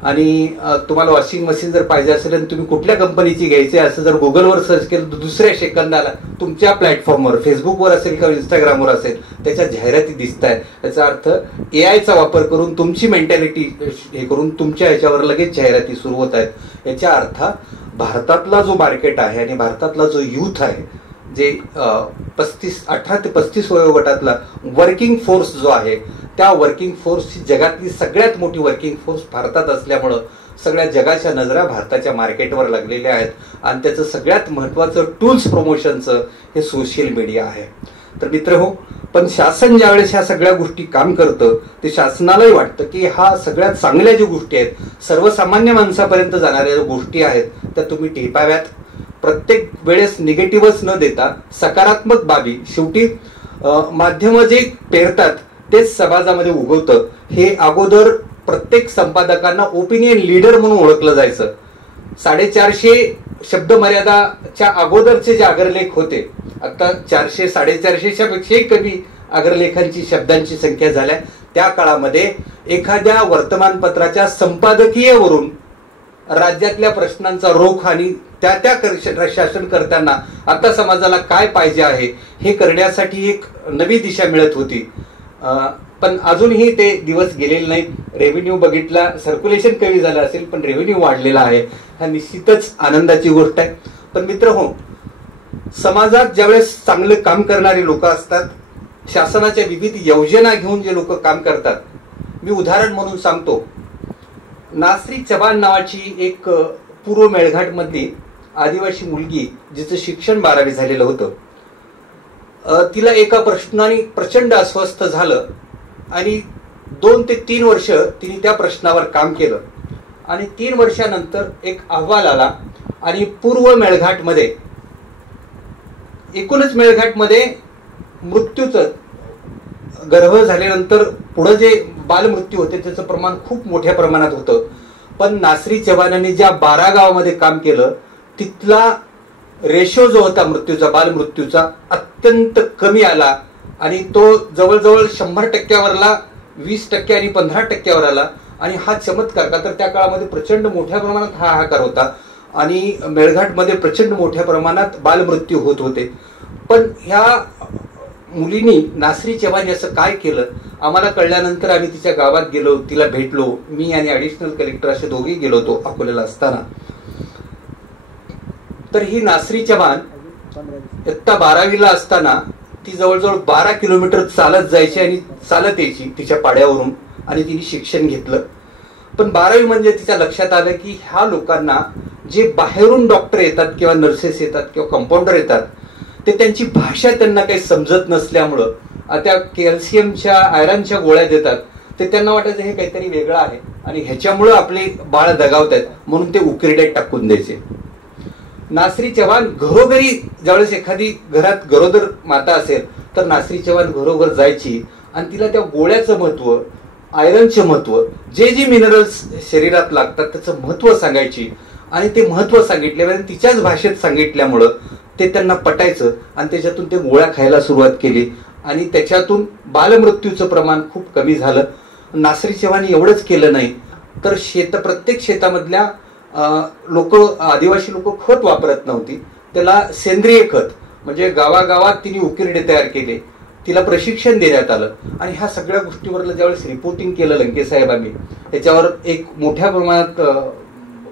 आणि तुम्हाला वॉशिंग मशीन जर पाहिजे असेल आणि तुम्ही कुठल्या कंपनीची घ्यायची असं जर गुगलवर सर्च केलं तर दुसऱ्या सेकंदाला तुमच्या प्लॅटफॉर्मवर, फेसबुकवर असेल किंवा इंस्टाग्रामवर असेल, त्याच्या जाहिराती दिसत आहेत. याचा अर्थ एआयचा वापर करून तुमची मेंटॅलिटी हे करून तुमच्या ह्याच्यावर लगेच जाहिराती सुरू होत आहेत. याच्या अर्थ भारतातला जो मार्केट आहे आणि भारतातला जो युथ आहे, जे 18 ते 35 वयोगटातला वर्किंग फोर्स जो आहे, त्या वर्किंग फोर्सची जगातली सगळ्यात मोठी वर्किंग फोर्स भारतात असल्यामुळं सगळ्या जगाच्या नजरा भारताच्या मार्केटवर लागलेल्या आहेत आणि त्याचं सगळ्यात महत्वाचं टूल्स प्रमोशनचं हे सोशल मीडिया आहे. तर मित्रहो, पण शासन ज्यावेळेस ह्या सगळ्या गोष्टी काम करतं ते शासनालाही वाटतं की हा सगळ्यात चांगल्या ज्या गोष्टी आहेत, सर्वसामान्य माणसापर्यंत जाणाऱ्या ज्या गोष्टी आहेत त्या तुम्ही टिपाव्यात. प्रत्येक वेळेस निगेटिव्हच न देता सकारात्मक बाबी, शेवटी माध्यम जे पेरतात तेच समाजामध्ये उगवतं. हे अगोदर प्रत्येक संपादकांना ओपिनियन लीडर म्हणून ओळखलं जायचं. 450 शब्द मर्यादाच्या अगोदरचे जे अग्रलेख होते, आता 400-450च्या पेक्षाही कमी अग्रलेखांची शब्दांची संख्या झाल्या. त्या काळामध्ये एखाद्या वर्तमानपत्राच्या संपादकीयवरून राज्यातल्या प्रश्नांचा रोख आणि त्या शासनकर्त्यांना आता समाजाला काय पाहिजे आहे हे करण्यासाठी एक नवी दिशा मिळत होती. पण अजूनही ते दिवस गेलेले नाहीत. रेव्हेन्यू बघितला, सर्क्युलेशन कमी झालं असेल पण रेव्हेन्यू वाढलेला आहे, हा निश्चितच आनंदाची गोष्ट आहे. पण मित्रहो, समाजात ज्यावेळेस चांगले काम करणारे लोक असतात, शासनाच्या विविध योजना घेऊन जे लोक काम करतात, मी उदाहरण म्हणून सांगतो, नासरी चव्हाण नावाची एक पूर्व मेळघाट मधली आदिवासी मुलगी, जिचं शिक्षण 12वी झालेलं होतं, तिला एका प्रश्नाने प्रचंड अस्वस्थ झालं आणि 2 ते 3 वर्ष तिने त्या प्रश्नावर काम केलं आणि 3 वर्षानंतर एक अहवाल आला आणि पूर्व मेळघाटमध्ये, एकूणच मेळघाटमध्ये मृत्यूचं, गर्भ झाल्यानंतर पुढे जे बालमृत्यू होते त्याचं प्रमाण खूप मोठ्या प्रमाणात होतं. पण नासरी चव्हाणांनी ज्या 12 गावामध्ये काम केलं तिथला रेशो जो होता मृत्यूचा, बालमृत्यूचा अत्यंत कमी आला आणि तो जवळजवळ 100%वरला 20% आणि 15%वर आला. आणि हा चमत्कार, का तर त्या काळामध्ये प्रचंड मोठ्या प्रमाणात हा हाहाकार होता आणि मेळघाटमध्ये प्रचंड मोठ्या प्रमाणात बालमृत्यू होत होते. पण ह्या मुलीनी, नासरी चव्हाण असं काय केलं आम्हाला कळल्यानंतर आम्ही तिच्या गावात गेलो, तिला भेटलो. मी आणि ॲडिशनल कलेक्टर असे दोघेही गेलो होतो अकोल्याला असताना. तर ही नासरी चव्हाण इयत्ता 12वीला असताना ती जवळजवळ 12 किलोमीटर चालत जायची आणि चालत यायची तिच्या पाड्यावरून, आणि तिने शिक्षण घेतलं. पण 12वी म्हणजे तिच्या लक्षात आलं की ह्या लोकांना जे बाहेरून डॉक्टर येतात किंवा नर्सेस येतात किंवा कंपाऊंडर येतात ते त्यांची भाषा त्यांना काही समजत नसल्यामुळं त्या कॅल्शियमच्या, आयरनच्या गोळ्या देतात. ते त्यांना वाटायचं हे काहीतरी वेगळं आहे आणि ह्याच्यामुळं आपले बाळ दगावत आहेत, म्हणून ते उकिरड्यात टाकून द्यायचे. नासरी चव्हाण घरोघरी, ज्यावेळेस एखादी घरात गरोदर माता असेल तर नासरी चव्हाण घरोघर जायची आणि तिला त्या गोळ्याचं महत्व, आयरनचं महत्व, जे जे मिनरल्स शरीरात लागतात त्याचं महत्व सांगायची. आणि ते महत्व सांगितल्यामुळे तिच्याच भाषेत सांगितल्यामुळं ते त्यांना पटायचं आणि त्याच्यातून ते गोळ्या खायला सुरुवात केली आणि त्याच्यातून बालमृत्यूचं प्रमाण खूप कमी झालं. नासरी चव्हाण एवढंच केलं नाही तर प्रत्येक शेतामधल्या लोक, आदिवासी लोक खत वापरत नव्हती, त्याला सेंद्रिय खत म्हणजे गावागावात तिने उकिरडे तयार केले, तिला प्रशिक्षण देण्यात आलं. आणि ह्या सगळ्या गोष्टीवर ज्यावेळेस रिपोर्टिंग केलं लंकेसाहेबांनी, त्याच्यावर एक मोठ्या प्रमाणात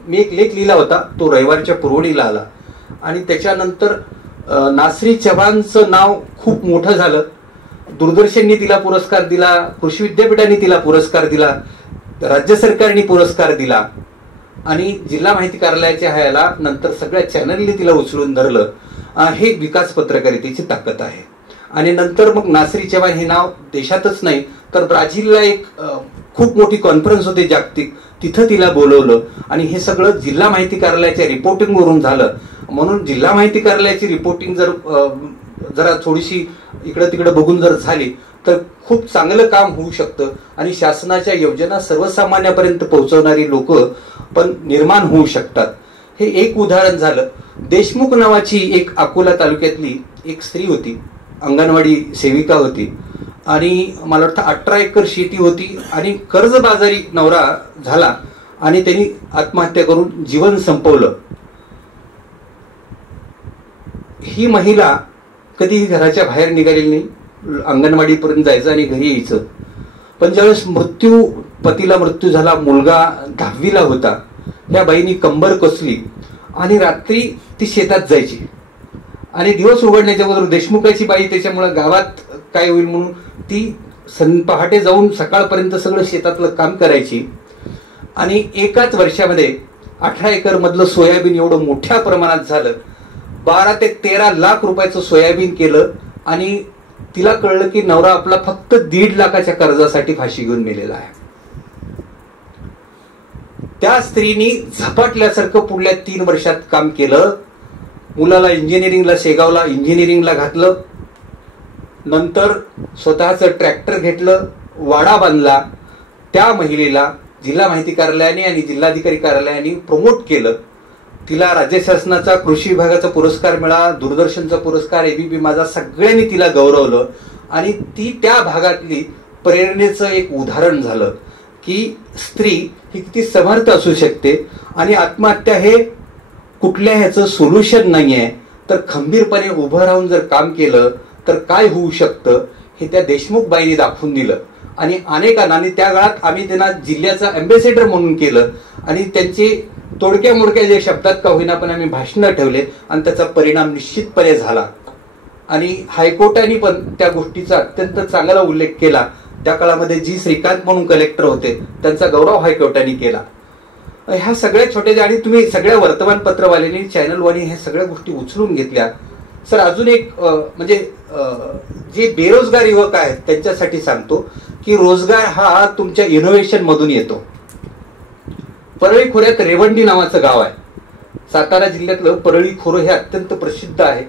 मी एक लेख लिहिला होता, तो रविवारच्या पुरवणीला आला. आणि त्याच्यानंतर नासरी चव्हाणचं नाव खूप मोठं झालं. दूरदर्शनने तिला पुरस्कार दिला, कृषी विद्यापीठाने तिला पुरस्कार दिला, राज्य सरकारने पुरस्कार दिला आणि जिल्हा माहिती कार्यालयाच्या ह्याला नंतर सगळ्या चॅनलने तिला उचलून धरलं. हे विकास पत्रकारितेची ताकद आहे. आणि नंतर मग नासरी चव्हाण हे नाव देशातच नाही तर ब्राझीलला एक खूप मोठी कॉन्फरन्स होती जागतिक, तिथं तिला बोलवलं आणि हे सगळं जिल्हा माहिती कार्यालयाच्या रिपोर्टिंग वरून झालं. म्हणून जिल्हा माहिती कार्यालयाची रिपोर्टिंग जरा थोडीशी इकडं तिकडं बघून जर झाली तर खूप चांगलं काम होऊ शकतं आणि शासनाच्या योजना सर्वसामान्यापर्यंत पोहोचवणारी लोक पण निर्माण होऊ शकतात. हे एक उदाहरण झालं. देशमुख नावाची एक अकोला तालुक्यातली एक स्त्री होती, अंगणवाडी सेविका होती आणि मला वाटतं 18 एकर शेती होती आणि कर्जबाजारी नवरा झाला आणि त्यांनी आत्महत्या करून जीवन संपवलं. ही महिला कधीही घराच्या बाहेर निघालेली नाही, अंगणवाडीपर्यंत जायचं आणि घरी यायचं. पण ज्यावेळेस पतीला मृत्यू झाला, मुलगा 10वीला होता, या बाईनी कंबर कसली आणि रात्री ती शेतात जायची आणि दिवस उघडण्याच्या बरोबर देशमुखाची बाई त्याच्यामुळे गावात काय होईल म्हणून ती पहाटे जाऊन सकाळपर्यंत सगळं शेतातलं काम करायची. आणि एकाच वर्षामध्ये 18 एकर मधलं सोयाबीन एवढं मोठ्या प्रमाणात झालं, 12 ते 13 लाख रुपयाचं सोयाबीन केलं आणि तिला कळलं की नवरा आपला फक्त 1.5 लाखाच्या कर्जासाठी फाशी घेऊन मेलेला आहे. त्या स्त्रीनी झपाटल्यासारखं पुढल्या 3 वर्षात काम केलं. मुलाला इंजिनिअरिंगला, शेगावला इंजिनिअरिंगला घातलं, नंतर स्वतःचं ट्रॅक्टर घेतलं, वाडा बांधला. त्या महिलेला जिल्हा माहिती कार्यालयाने आणि जिल्हाधिकारी कार्यालयाने प्रमोट केलं. तिला राज्य शासनाचा कृषी विभागाचा पुरस्कार मिळाला, दूरदर्शनचा पुरस्कार, एबीपी माझा, सगळ्यांनी तिला गौरवलं आणि ती त्या भागातली प्रेरणेचं एक उदाहरण झालं की स्त्री ही किती समर्थ असू शकते आणि आत्महत्या हे कुठल्या ह्याचं सोल्युशन नाहीये, तर खंबीरपणे उभं राहून जर काम केलं तर काय होऊ शकतं हे त्या देशमुख बाईंनी दाखवून दिलं. आणि अनेकांना, आणि त्या काळात आम्ही त्यांना जिल्ह्याचा अँबॅसेडर म्हणून केलं आणि त्यांचे तोडक्या मोडक्या जे शब्दात का होईना पण आम्ही भाषणं ठेवले आणि त्याचा परिणाम निश्चितपणे झाला. आणि हायकोर्टाने पण त्या गोष्टीचा अत्यंत चांगला उल्लेख केला. त्या काळामध्ये जी श्रीकांत म्हणून कलेक्टर होते त्यांचा गौरव हायकोर्टाने केला. ह्या सगळ्या छोट्या, आणि तुम्ही सगळ्या वर्तमानपत्रवाल्यांनी, चॅनलवानी ह्या सगळ्या गोष्टी उचलून घेतल्या. सर अजून एक म्हणजे जे बेरोजगार युवक आहेत त्यांच्यासाठी सांगतो की रोजगार हा तुमच्या इनोव्हेशन मधून येतो. परळी खोऱ्यात रेवंडी नावाचं गाव आहे, सातारा जिल्ह्यातलं परळी खोरं हे अत्यंत प्रसिद्ध आहे.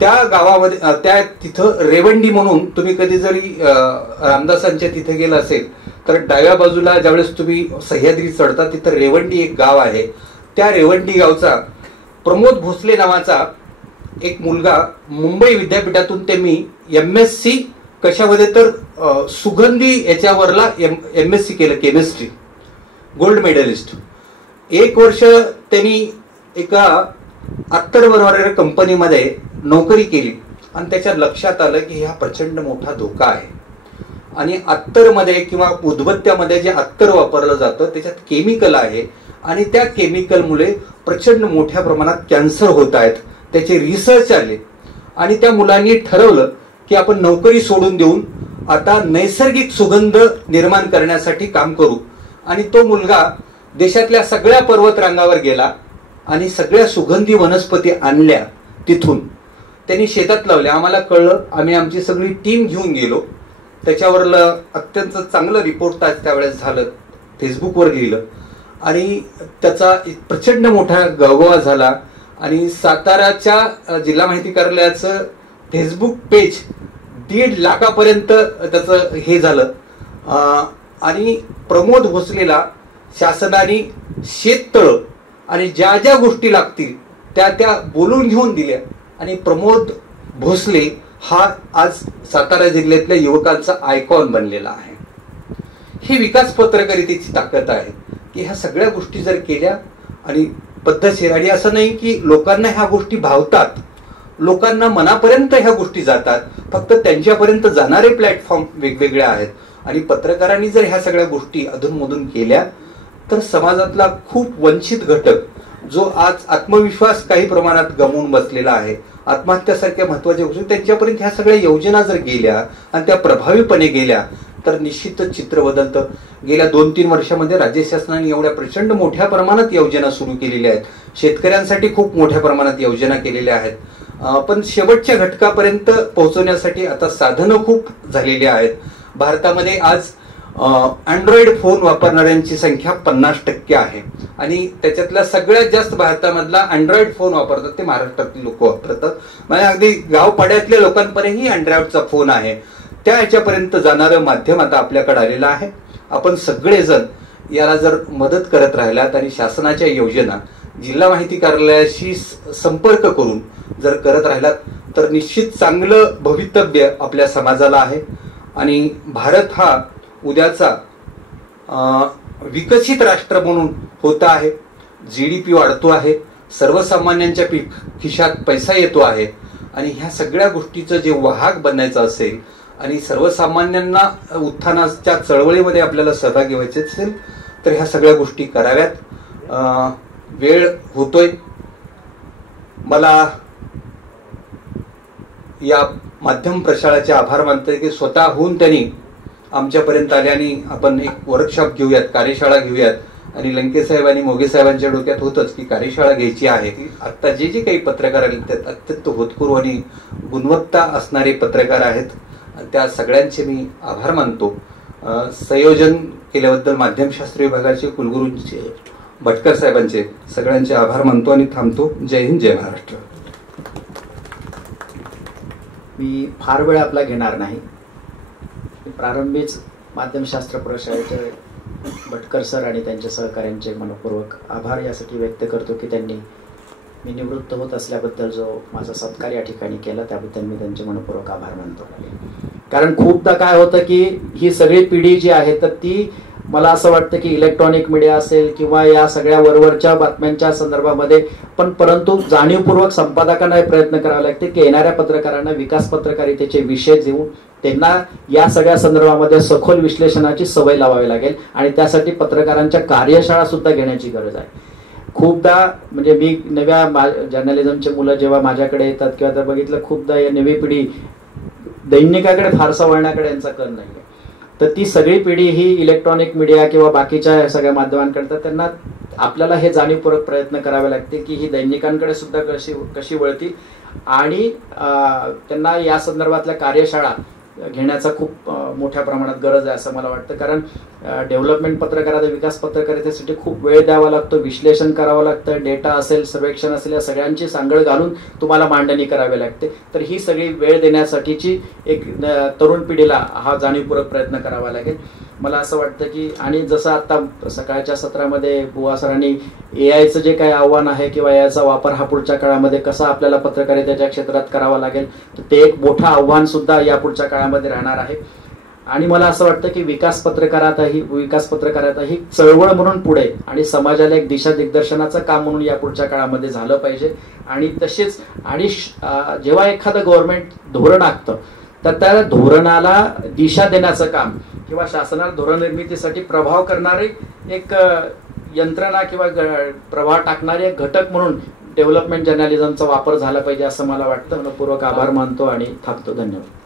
त्या गावामध्ये तिथं रेवंडी म्हणून तुम्ही कधी जरी रामदासांच्या तिथे गेला असेल तर डाव्या बाजूला ज्यावेळेस तुम्ही सह्याद्री चढता तिथं रेवंडी एक गाव आहे. त्या रेवंडी गावचा प्रमोद भोसले नावाचा एक मुलगा मुंबई विद्यापीठातून त्यांनी MSc कशामध्ये तर सुगंधी याच्यावरला MSc केलं, केमिस्ट्री, गोल्ड मेडलिस्ट. 1 वर्ष त्यांनी एका अत्तर बनवणाऱ्या कंपनीमध्ये नोकरी केली आणि त्याच्या लक्षात आलं की हा प्रचंड मोठा धोका आहे. आणि अत्तरमध्ये किंवा उदबत्त्यामध्ये जे अत्तर वापरलं जातं त्याच्यात केमिकल आहे आणि त्या केमिकलमुळे प्रचंड मोठ्या प्रमाणात कॅन्सर होत आहेत. त्याचे रिसर्च आले आणि त्या मुलांनी ठरवलं की आपण नोकरी सोडून देऊन आता नैसर्गिक सुगंध निर्माण करण्यासाठी काम करू. आणि तो मुलगा देशातल्या सगळ्या पर्वतरांगावर गेला आणि सगळ्या सुगंधी वनस्पती आणल्या, तिथून त्यांनी शेतात लावल्या. आम्हाला कळलं, आम्ही आमची सगळी टीम घेऊन गेलो. त्याच्यावरलं अत्यंत चांगलं रिपोर्ट त्यावेळेस झालं, फेसबुकवर लिहिलं आणि त्याचा प्रचंड मोठा गवगवा झाला. आणि साताराच्या जिल्हा माहिती कार्यालयाचं फेसबुक पेज 1.5 लाखापर्यंत त्याचं हे झालं. आणि प्रमोद भोसलेला शासनाने शेततळ आणि ज्या ज्या गोष्टी लागतील त्या बोलून घेऊन दिल्या. आणि प्रमोद भोसले हा आज सातारा जिल्ह्यातल्या युवकांचा आयकॉन बनलेला आहे. ही विकास पत्रकारितेची ताकद आहे की ह्या सगळ्या गोष्टी जर केल्या आणि पद्धतशीर, आणि असं नाही की लोकांना ह्या गोष्टी भावतात, लोकांना मनापर्यंत ह्या गोष्टी जातात, फक्त त्यांच्यापर्यंत जाणारे प्लॅटफॉर्म वेगवेगळे आहेत. आणि पत्रकारांनी जर ह्या सगळ्या गोष्टी अधूनमधून केल्या तर समाजातला खूप वंचित घटक जो आज आत्मविश्वास काही प्रमाणात गमावून बसलेला आहे, आत्महत्यासारख्या महत्वाच्या गोष्टी, त्यांच्यापर्यंत ह्या सगळ्या योजना जर गेल्या आणि त्या प्रभावीपणे गेल्या तर निश्चितच चित्र बदलतं. गेल्या 2-3 वर्षामध्ये राज्य शासनाने एवढ्या प्रचंड मोठ्या प्रमाणात योजना सुरू केलेल्या आहेत, शेतकऱ्यांसाठी खूप मोठ्या प्रमाणात योजना केलेल्या आहेत. पण शेवटच्या घटकापर्यंत पोहोचवण्यासाठी आता साधनं खूप झालेली आहेत. भारतामध्ये आज अँड्रॉइड फोन वापरणाऱ्यांची संख्या 50% आहे आणि त्याच्यातल्या सगळ्यात जास्त भारतामधला अँड्रॉइड फोन वापरतात ते महाराष्ट्रातील लोक वापरतात. म्हणजे अगदी गावपाड्यातल्या लोकांपर्यंतही अँड्रॉइडचा फोन आहे. त्या ह्याच्यापर्यंत जाणारं माध्यम आता आपल्याकडे आलेलं आहे. आपण सगळेजण याला जर मदत करत राहिलात आणि शासनाच्या योजना जिल्हा माहिती कार्यालयाशी संपर्क करून जर करत राहिलात तर निश्चित चांगलं भवितव्य आपल्या समाजाला आहे. आणि भारत हा उद्याचा विकसित राष्ट्र म्हणून होत आहे. GDP वाढतो आहे, सर्वसामान्यांच्या खिशात पैसा येतो आहे. आणि ह्या सगळ्या गोष्टीचं जे वाहक बनायचं असेल आणि सर्वसामान्यांना उत्थानाच्या चळवळीमध्ये आपल्याला सहभागी व्हायचे असेल तर ह्या सगळ्या गोष्टी कराव्यात. वेळ होतोय. मला या माध्यम प्रशाळाचे आभार मानतोय की स्वतःहून त्यांनी आमच्यापर्यंत आले आणि आपण एक वर्कशॉप घेऊयात, कार्यशाळा घेऊयात. आणि लंके साहेब आणि मोगे साहेबांच्या डोक्यात होतच की कार्यशाळा घ्यायची आहे. आता जे काही पत्रकार आले त्यात अत्यंत होतकरू आणि गुणवत्ता असणारे पत्रकार आहेत. त्या सगळ्यांचे मी आभार मानतो. संयोजन केल्याबद्दल माध्यमशास्त्र विभागाचे कुलगुरूंचे भटकर साहेबांचे सगळ्यांचे आभार मानतो आणि थांबतो. जय हिंद, जय महाराष्ट्र. मी फार वेळ आपला घेणार नाही. प्रारंभीच माध्यमशास्त्र प्रशाळेचे भटकर सर आणि त्यांच्या सहकाऱ्यांचे मनपूर्वक आभार यासाठी व्यक्त करतो की त्यांनी मी निवृत्त होत असल्याबद्दल जो माझा सत्कार या ठिकाणी केला त्याबद्दल मी त्यांचे मनपूर्वक आभार मानतो. कारण खूपदा काय होतं की ही सगळी पिढी जी आहे तर ती मला असं वाटतं की इलेक्ट्रॉनिक मीडिया असेल किंवा या सगळ्या वरवरच्या बातम्यांच्या संदर्भामध्ये परंतु जाणीवपूर्वक संपादकांना प्रयत्न करावे लागते की येणाऱ्या पत्रकारांना विकास पत्रकारितेचे विषय देऊन त्यांना या सगळ्या संदर्भामध्ये सखोल विश्लेषणाची सवय लावावी लागेल आणि त्यासाठी पत्रकारांच्या कार्यशाळा सुद्धा घेण्याची गरज आहे. खूपदा म्हणजे मी नव्या जर्नलिझमचे मुलं जेव्हा माझ्याकडे येतात किंवा तर बघितलं खूपदा या नवी पिढी दैनिकाकडे फारसा वळण्याकडे यांचा कल नाही आहे. तर ती सगळी पिढी ही इलेक्ट्रॉनिक मीडिया किंवा बाकीच्या सगळ्या माध्यमांकडे त्यांना आपल्याला हे जाणीवपूर्वक प्रयत्न करावे लागते की ही दैनिकांकडे सुद्धा कशी वळतील आणि त्यांना या संदर्भातल्या कार्यशाळा घेण्याचा खूप मोठ्या प्रमाणात गरज आहे असं मला वाटतं. कारण डेव्हलपमेंट पत्रकारिता विकास पत्रकारितेसाठी खूप वेळ द्यावा लागतो, विश्लेषण करावं लागतं, डेटा असेल सर्वेक्षण असेल या सगळ्यांची सांगड घालून तुम्हाला मांडणी करावी लागते. तर ही सगळी वेळ देण्यासाठीची एक तरुण पिढीला हा जाणीवपूर्वक प्रयत्न करावा लागेल. मला असं वाटतं की, आणि जसं आता सकाळच्या सत्रामध्ये बुवा सरांनी एआयचं जे काही आव्हान आहे किंवा एआयचा वापर हा पुढच्या काळामध्ये कसा आपल्याला पत्रकारितेच्या क्षेत्रात करावा लागेल, तर ते एक मोठं आव्हान सुद्धा या पुढच्या काळामध्ये राहणार आहे. आणि मला असं वाटतं की विकास पत्रकारातही चळवळ म्हणून पुढे आणि समाजाला एक दिशा दिग्दर्शनाचं काम म्हणून या पुढच्या काळामध्ये झालं पाहिजे. आणि तसेच जेव्हा एखादं गव्हर्नमेंट धोरण आखतं तर त्या धोरणाला दिशा देण्याचं काम किंवा शासनाला धोरण निर्मितीसाठी प्रभाव करणारे एक यंत्रणा किंवा प्रभाव टाकणारे एक घटक म्हणून डेव्हलपमेंट जर्नलिझमचा वापर झाला पाहिजे असं मला वाटतं. मनपूर्वक आभार मानतो आणि थांबतो. धन्यवाद.